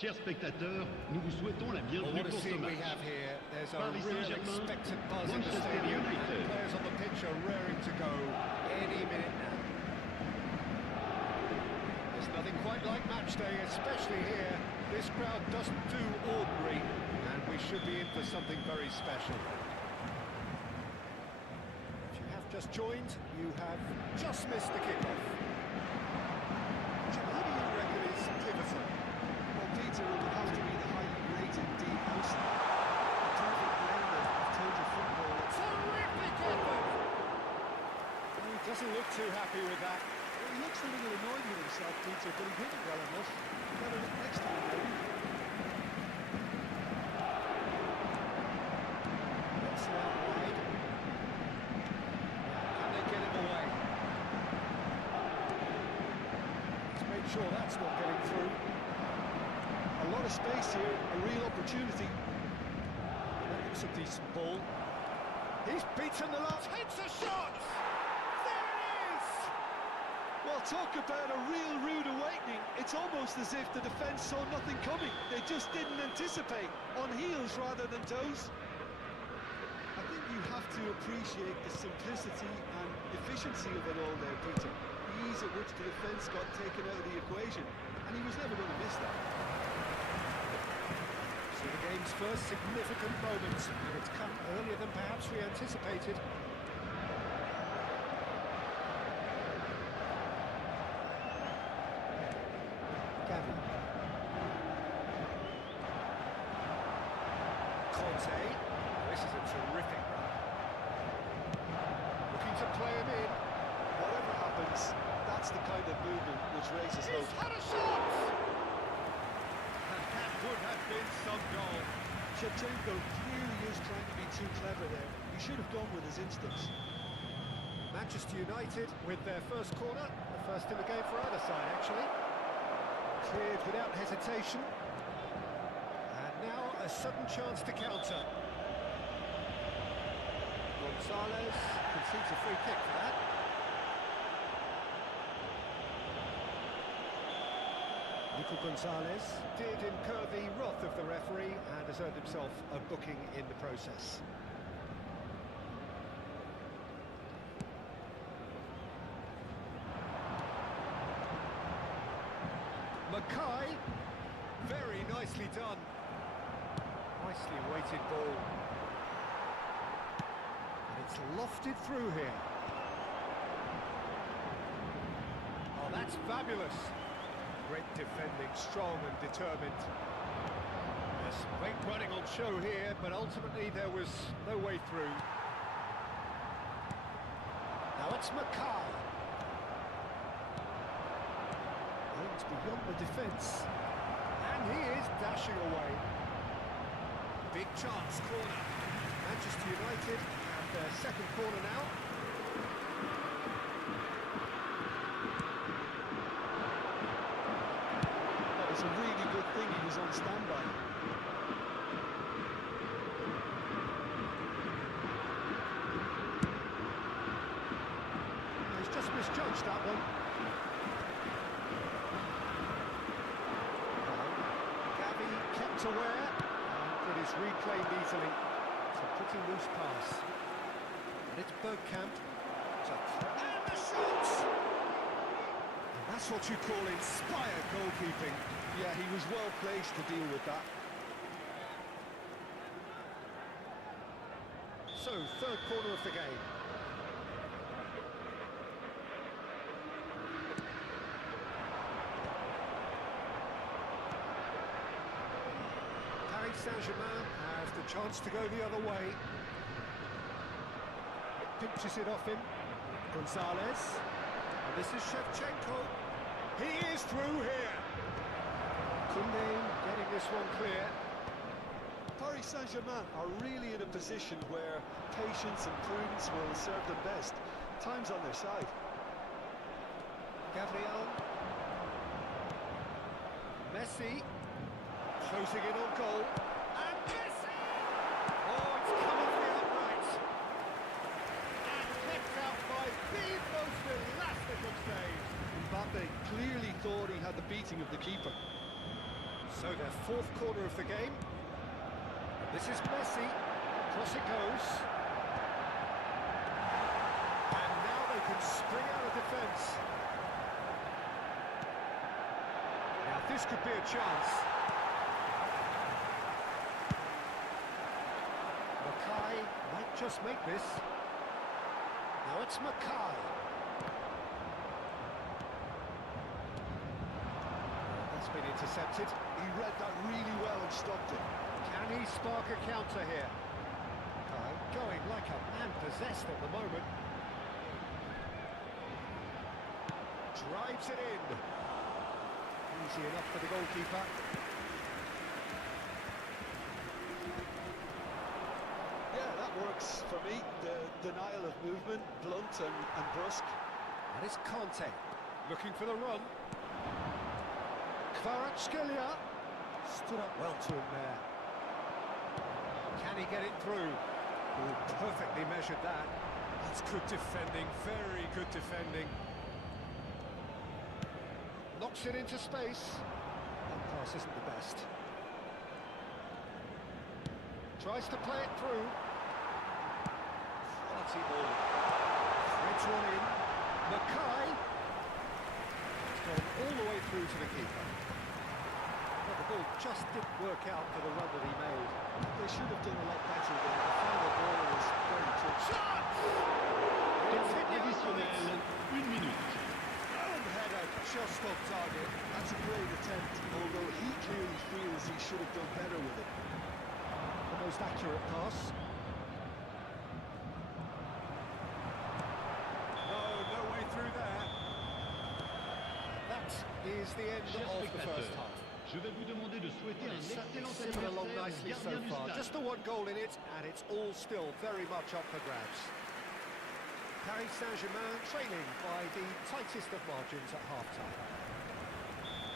Chers spectateurs, nous vous souhaitons la Well, bienvenue what a pour ce scene we match. have here. There's a Paris real Saint-Germain, expectant buzz in the Manchester stadium, and United. the players on the pitch are raring to go any minute now. There's nothing quite like match day, especially here. This crowd doesn't do ordinary, and we should be in for something very special. If you have just joined, you have just missed the kickoff. Jim, who do you reckon is pivotal? Well, Peter, it would have to be the highly rated Dean Howson. A perfect blend of total football. Terrific effort! Well, he doesn't look too happy with that. Well, he looks a little annoyed with himself, Peter, but he did it well enough. Got it next to him, maybe. Gets it out wide. Can they get him away? Let's make sure that's not getting through. A lot of space here, a real opportunity. That looks a decent ball. He's beaten the last. Hits a shot! There it is! Well, talk about a real rude awakening. It's almost as if the defence saw nothing coming. They just didn't anticipate. On heels rather than toes. I think you have to appreciate the simplicity and efficiency of it all there, Peter. The ease at which the defence got taken out of the equation, and he was never going to miss that. So the game's first significant moment, and it's come earlier than perhaps we anticipated. Gavi. Conte. This is a terrific run. Looking to play him in. Whatever happens, that's the kind of movement which raises He's hope. had a shot! And that would have been some goal. Shevchenko clearly is trying to be too clever there. He should have gone with his instincts. Manchester United with their first corner, the first in the game for either side, actually. Cleared without hesitation. And now a sudden chance to counter. Gonzalez concedes a free kick for that. Nico Gonzalez did incur the wrath of the referee and has earned himself a booking in the process. Mackay, very nicely done. Nicely weighted ball. And it's lofted through here. Oh, that's fabulous. Great defending, strong and determined. There's some great running on show here, but ultimately there was no way through. Now it's Mackay. It's beyond the defence. And he is dashing away. Big chance, corner. Manchester United have their second corner now. That was a really good thing he was on standby. He's just misjudged that one. Gavi kept aware, and it is replayed easily. It's a pretty loose pass. And it's Bergkamp. And the shot! And that's what you call inspired goalkeeping. Yeah, he was well placed to deal with that. So, third corner of the game. Paris Saint-Germain have the chance to go the other way. Pinches it off him. Gonzalez. And this is Shevchenko. He is through here. Koundé getting this one clear. Paris Saint-Germain are really in a position where patience and prudence will serve them best. Time's on their side. Gabriel. Messi. Closing in on goal. And Messi! Oh, it's come off the upright. And kept out by the most elastic of saves. Mbappe clearly thought he had the beating of the keeper. So their fourth corner of the game. This is Messi. Across it goes. And now they can spring out of defence. Now this could be a chance. Mackay might just make this. Now it's Mackay. That's been intercepted. He read that really well and stopped it. Can he spark a counter here? Mackay going like a man possessed at the moment. Drives it in. Easy enough for the goalkeeper. Yeah, that works for me. The denial of movement, blunt and brusque. And it's Conte looking for the run. Kvaratskhelia stood up well to him there. Can he get it through? Oh, perfectly measured that. That's good defending, very good defending. Knocks it into space. That pass isn't the best. Tries to play it through. Quality ball. Threads one in. Mackay. It's gone all the way through to the keeper. Well, the ball just didn't work out for the run that he made. They should have done a lot better there. The final ball was very touchy. Shot! Temps additionnel, 1 minute. Header just off target. That's a great attempt, although he clearly feels he should have done better with it. The most accurate pass. No way through there. That is the end Chers of the first spectateurs, half. je vais vous demander de souhaiter un excellent Simmered along anniversaire nicely au so gardien du far. stade. Just the one goal in it, and it's all still very much up for grabs. Paris Saint-Germain trailing by the tightest of margins at half-time.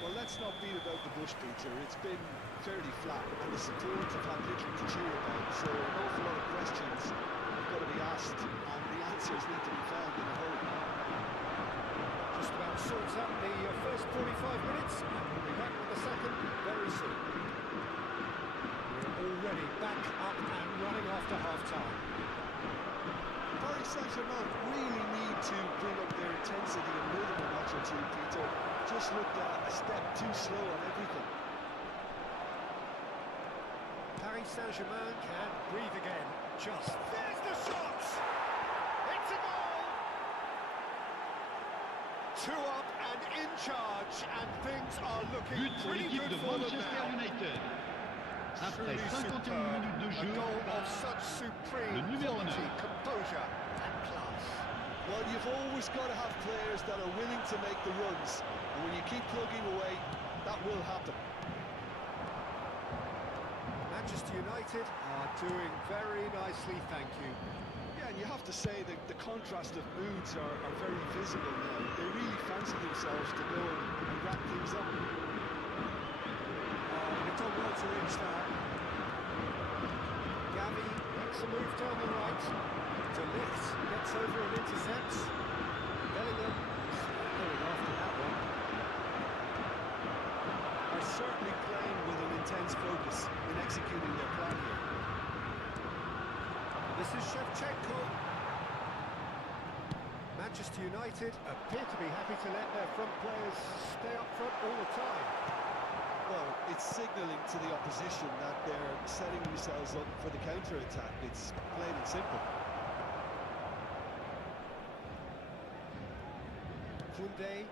Well, let's not beat about the bush, Peter. It's been fairly flat, and the support have had little to cheer about, so an awful lot of questions have got to be asked, and the answers need to be found in a hurry. Just about sorts out the first 45 minutes, and we'll be back with the second very soon. We're already back up and running after half-time. Paris Saint-Germain really need to bring up their intensity and rhythm a notch or two, Peter. Just looked a step too slow on everything. Paris Saint-Germain can breathe again. Just there's the shot! It's a goal! 2 up and in charge, and things are looking But pour pretty l'équipe good de for them Manchester now. United. Après Truly 51 superb. minutes de A jeu, goal of such le supreme numéro quality, 9. composure and class. Well, you've always got to have players that are willing to make the runs, and when you keep plugging away, that will happen. Manchester United are doing very nicely, thank you. Yeah, and you have to say that the contrast of moods are very visible now. They really fancy themselves to go and wrap things up. They've done well to reach that. Gavi makes a move down the right. De Ligt gets over and intercepts. Bellingham is going after that one. Are certainly playing with an intense focus in executing their plan here. This is Shevchenko. Manchester United appear to be happy to let their front players stay up front all the time. Well, it's signalling to the opposition that they're setting themselves up for the counter-attack. It's plain and simple. Koundé.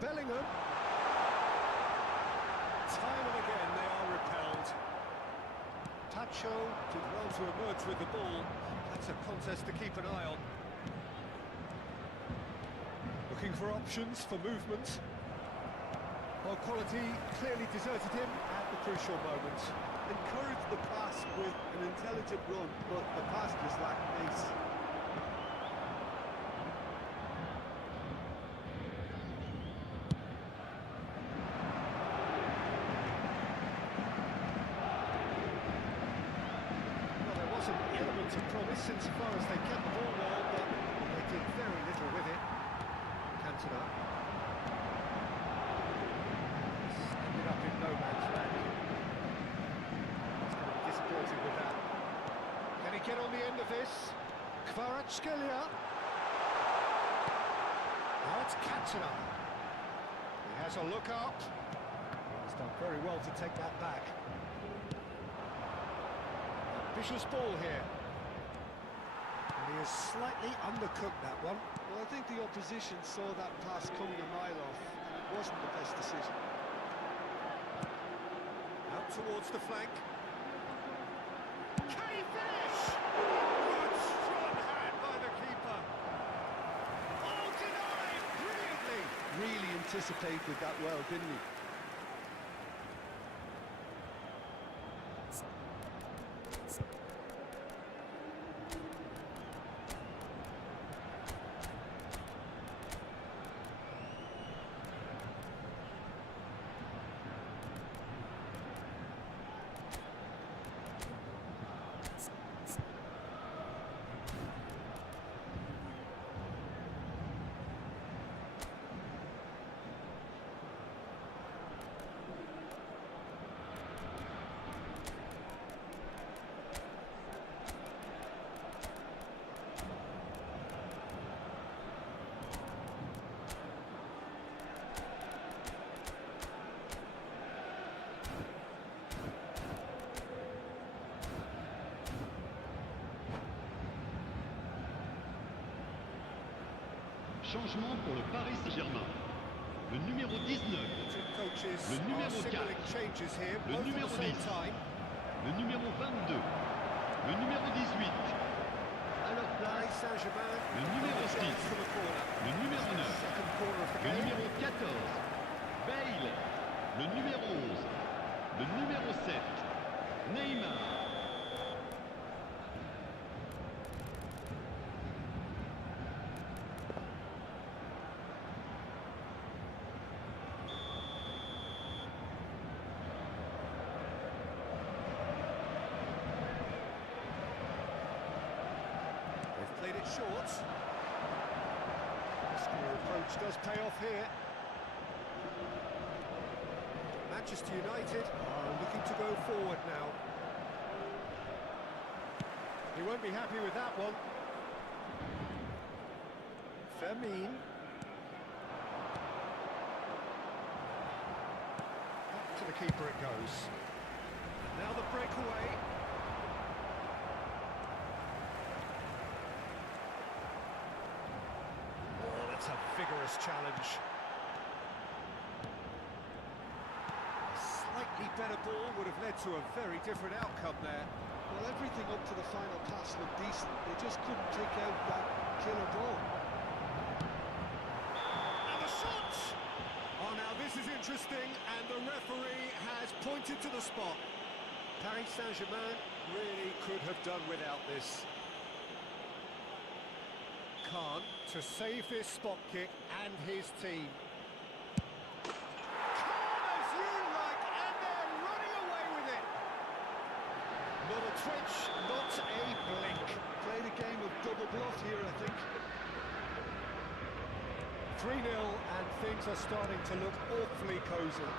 Bellingham. Time and again they are repelled. Tacho did well to emerge with the ball. That's a contest to keep an eye on. Looking for options for movement. Well, quality clearly deserted him at the crucial moment. Encouraged the pass with an intelligent run, but the pass just lacked pace. Well, there was an element of promise insofar as they kept the ball well, but they did very little with it. Cantona. he get on the end of this? Kvaratskhelia. Now it's Katsina. He has a look up. He's done very well to take that back. Ambitious ball here. And he has slightly undercooked that one. Well, I think the opposition saw that pass coming a mile off, and it wasn't the best decision. Out towards the flank. Can he finish? Good strong hand by the keeper. Oh, denied brilliantly. Really anticipated that well, didn't he? Changement pour le Paris Saint-Germain. Le numéro 19. Le numéro 4. Le numéro 10. Le numéro 22. Le numéro 18. À leur place, le numéro 6. Le numéro 9. Le numéro 14. Bale. Le numéro 11. Le numéro 7. Neymar. Played it short. Muscular approach does pay off here. Manchester United are looking to go forward now. He won't be happy with that one. Pemain. Up to the keeper it goes. And now the breakaway. That's a vigorous challenge. A slightly better ball would have led to a very different outcome there. Well, everything up to the final pass looked decent. They just couldn't kick out that killer ball. And the shot! Oh, now this is interesting, and the referee has pointed to the spot. Paris Saint-Germain really could have done without this. Khan to save this spot kick and his team. Calm as you like, and they're running away with it. Not a twitch, not a blink. Played a game of double bluff here, I think. 3-0, and things are starting to look awfully cosy.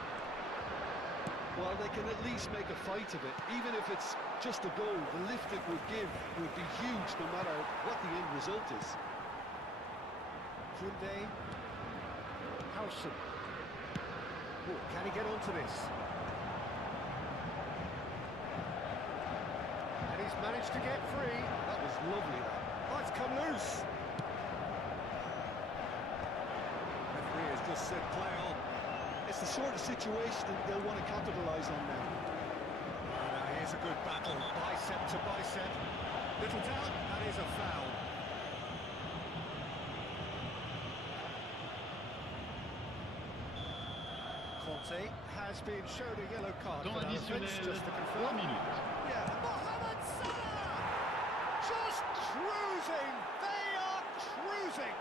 Well, they can at least make a fight of it. Even if it's just a goal, the lift it would give would be huge no matter what the end result is. Kunde, Howson. Oh, can he get onto this? And he's managed to get free. That was lovely, that. Oh, it's come loose. Referee has just said play on. It's the sort of situation they'll want to capitalise on now. Oh, now here's a good battle, bicep to bicep. Little doubt, that is a foul. Conte has been shown a yellow card Temps for that offence, additionnel, just to 3 confirm. minutes. Yeah, Mohamed Salah! Just cruising! They are cruising!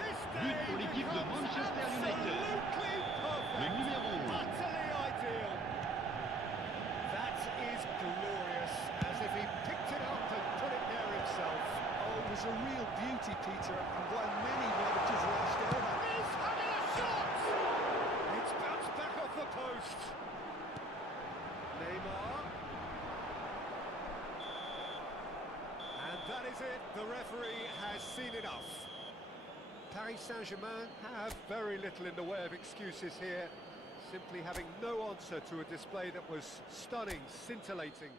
This But pour l'équipe de Manchester United. Le numéro 11. Utterly ideal. That is glorious, as if he picked it up and put it there himself. Oh, it was a real beauty, Peter, and while many might have just lashed out at it. He's having a shot! It's bounced back off the post. Neymar. That's it, the referee has seen enough. Paris Saint-Germain have very little in the way of excuses here, simply having no answer to a display that was stunning, scintillating.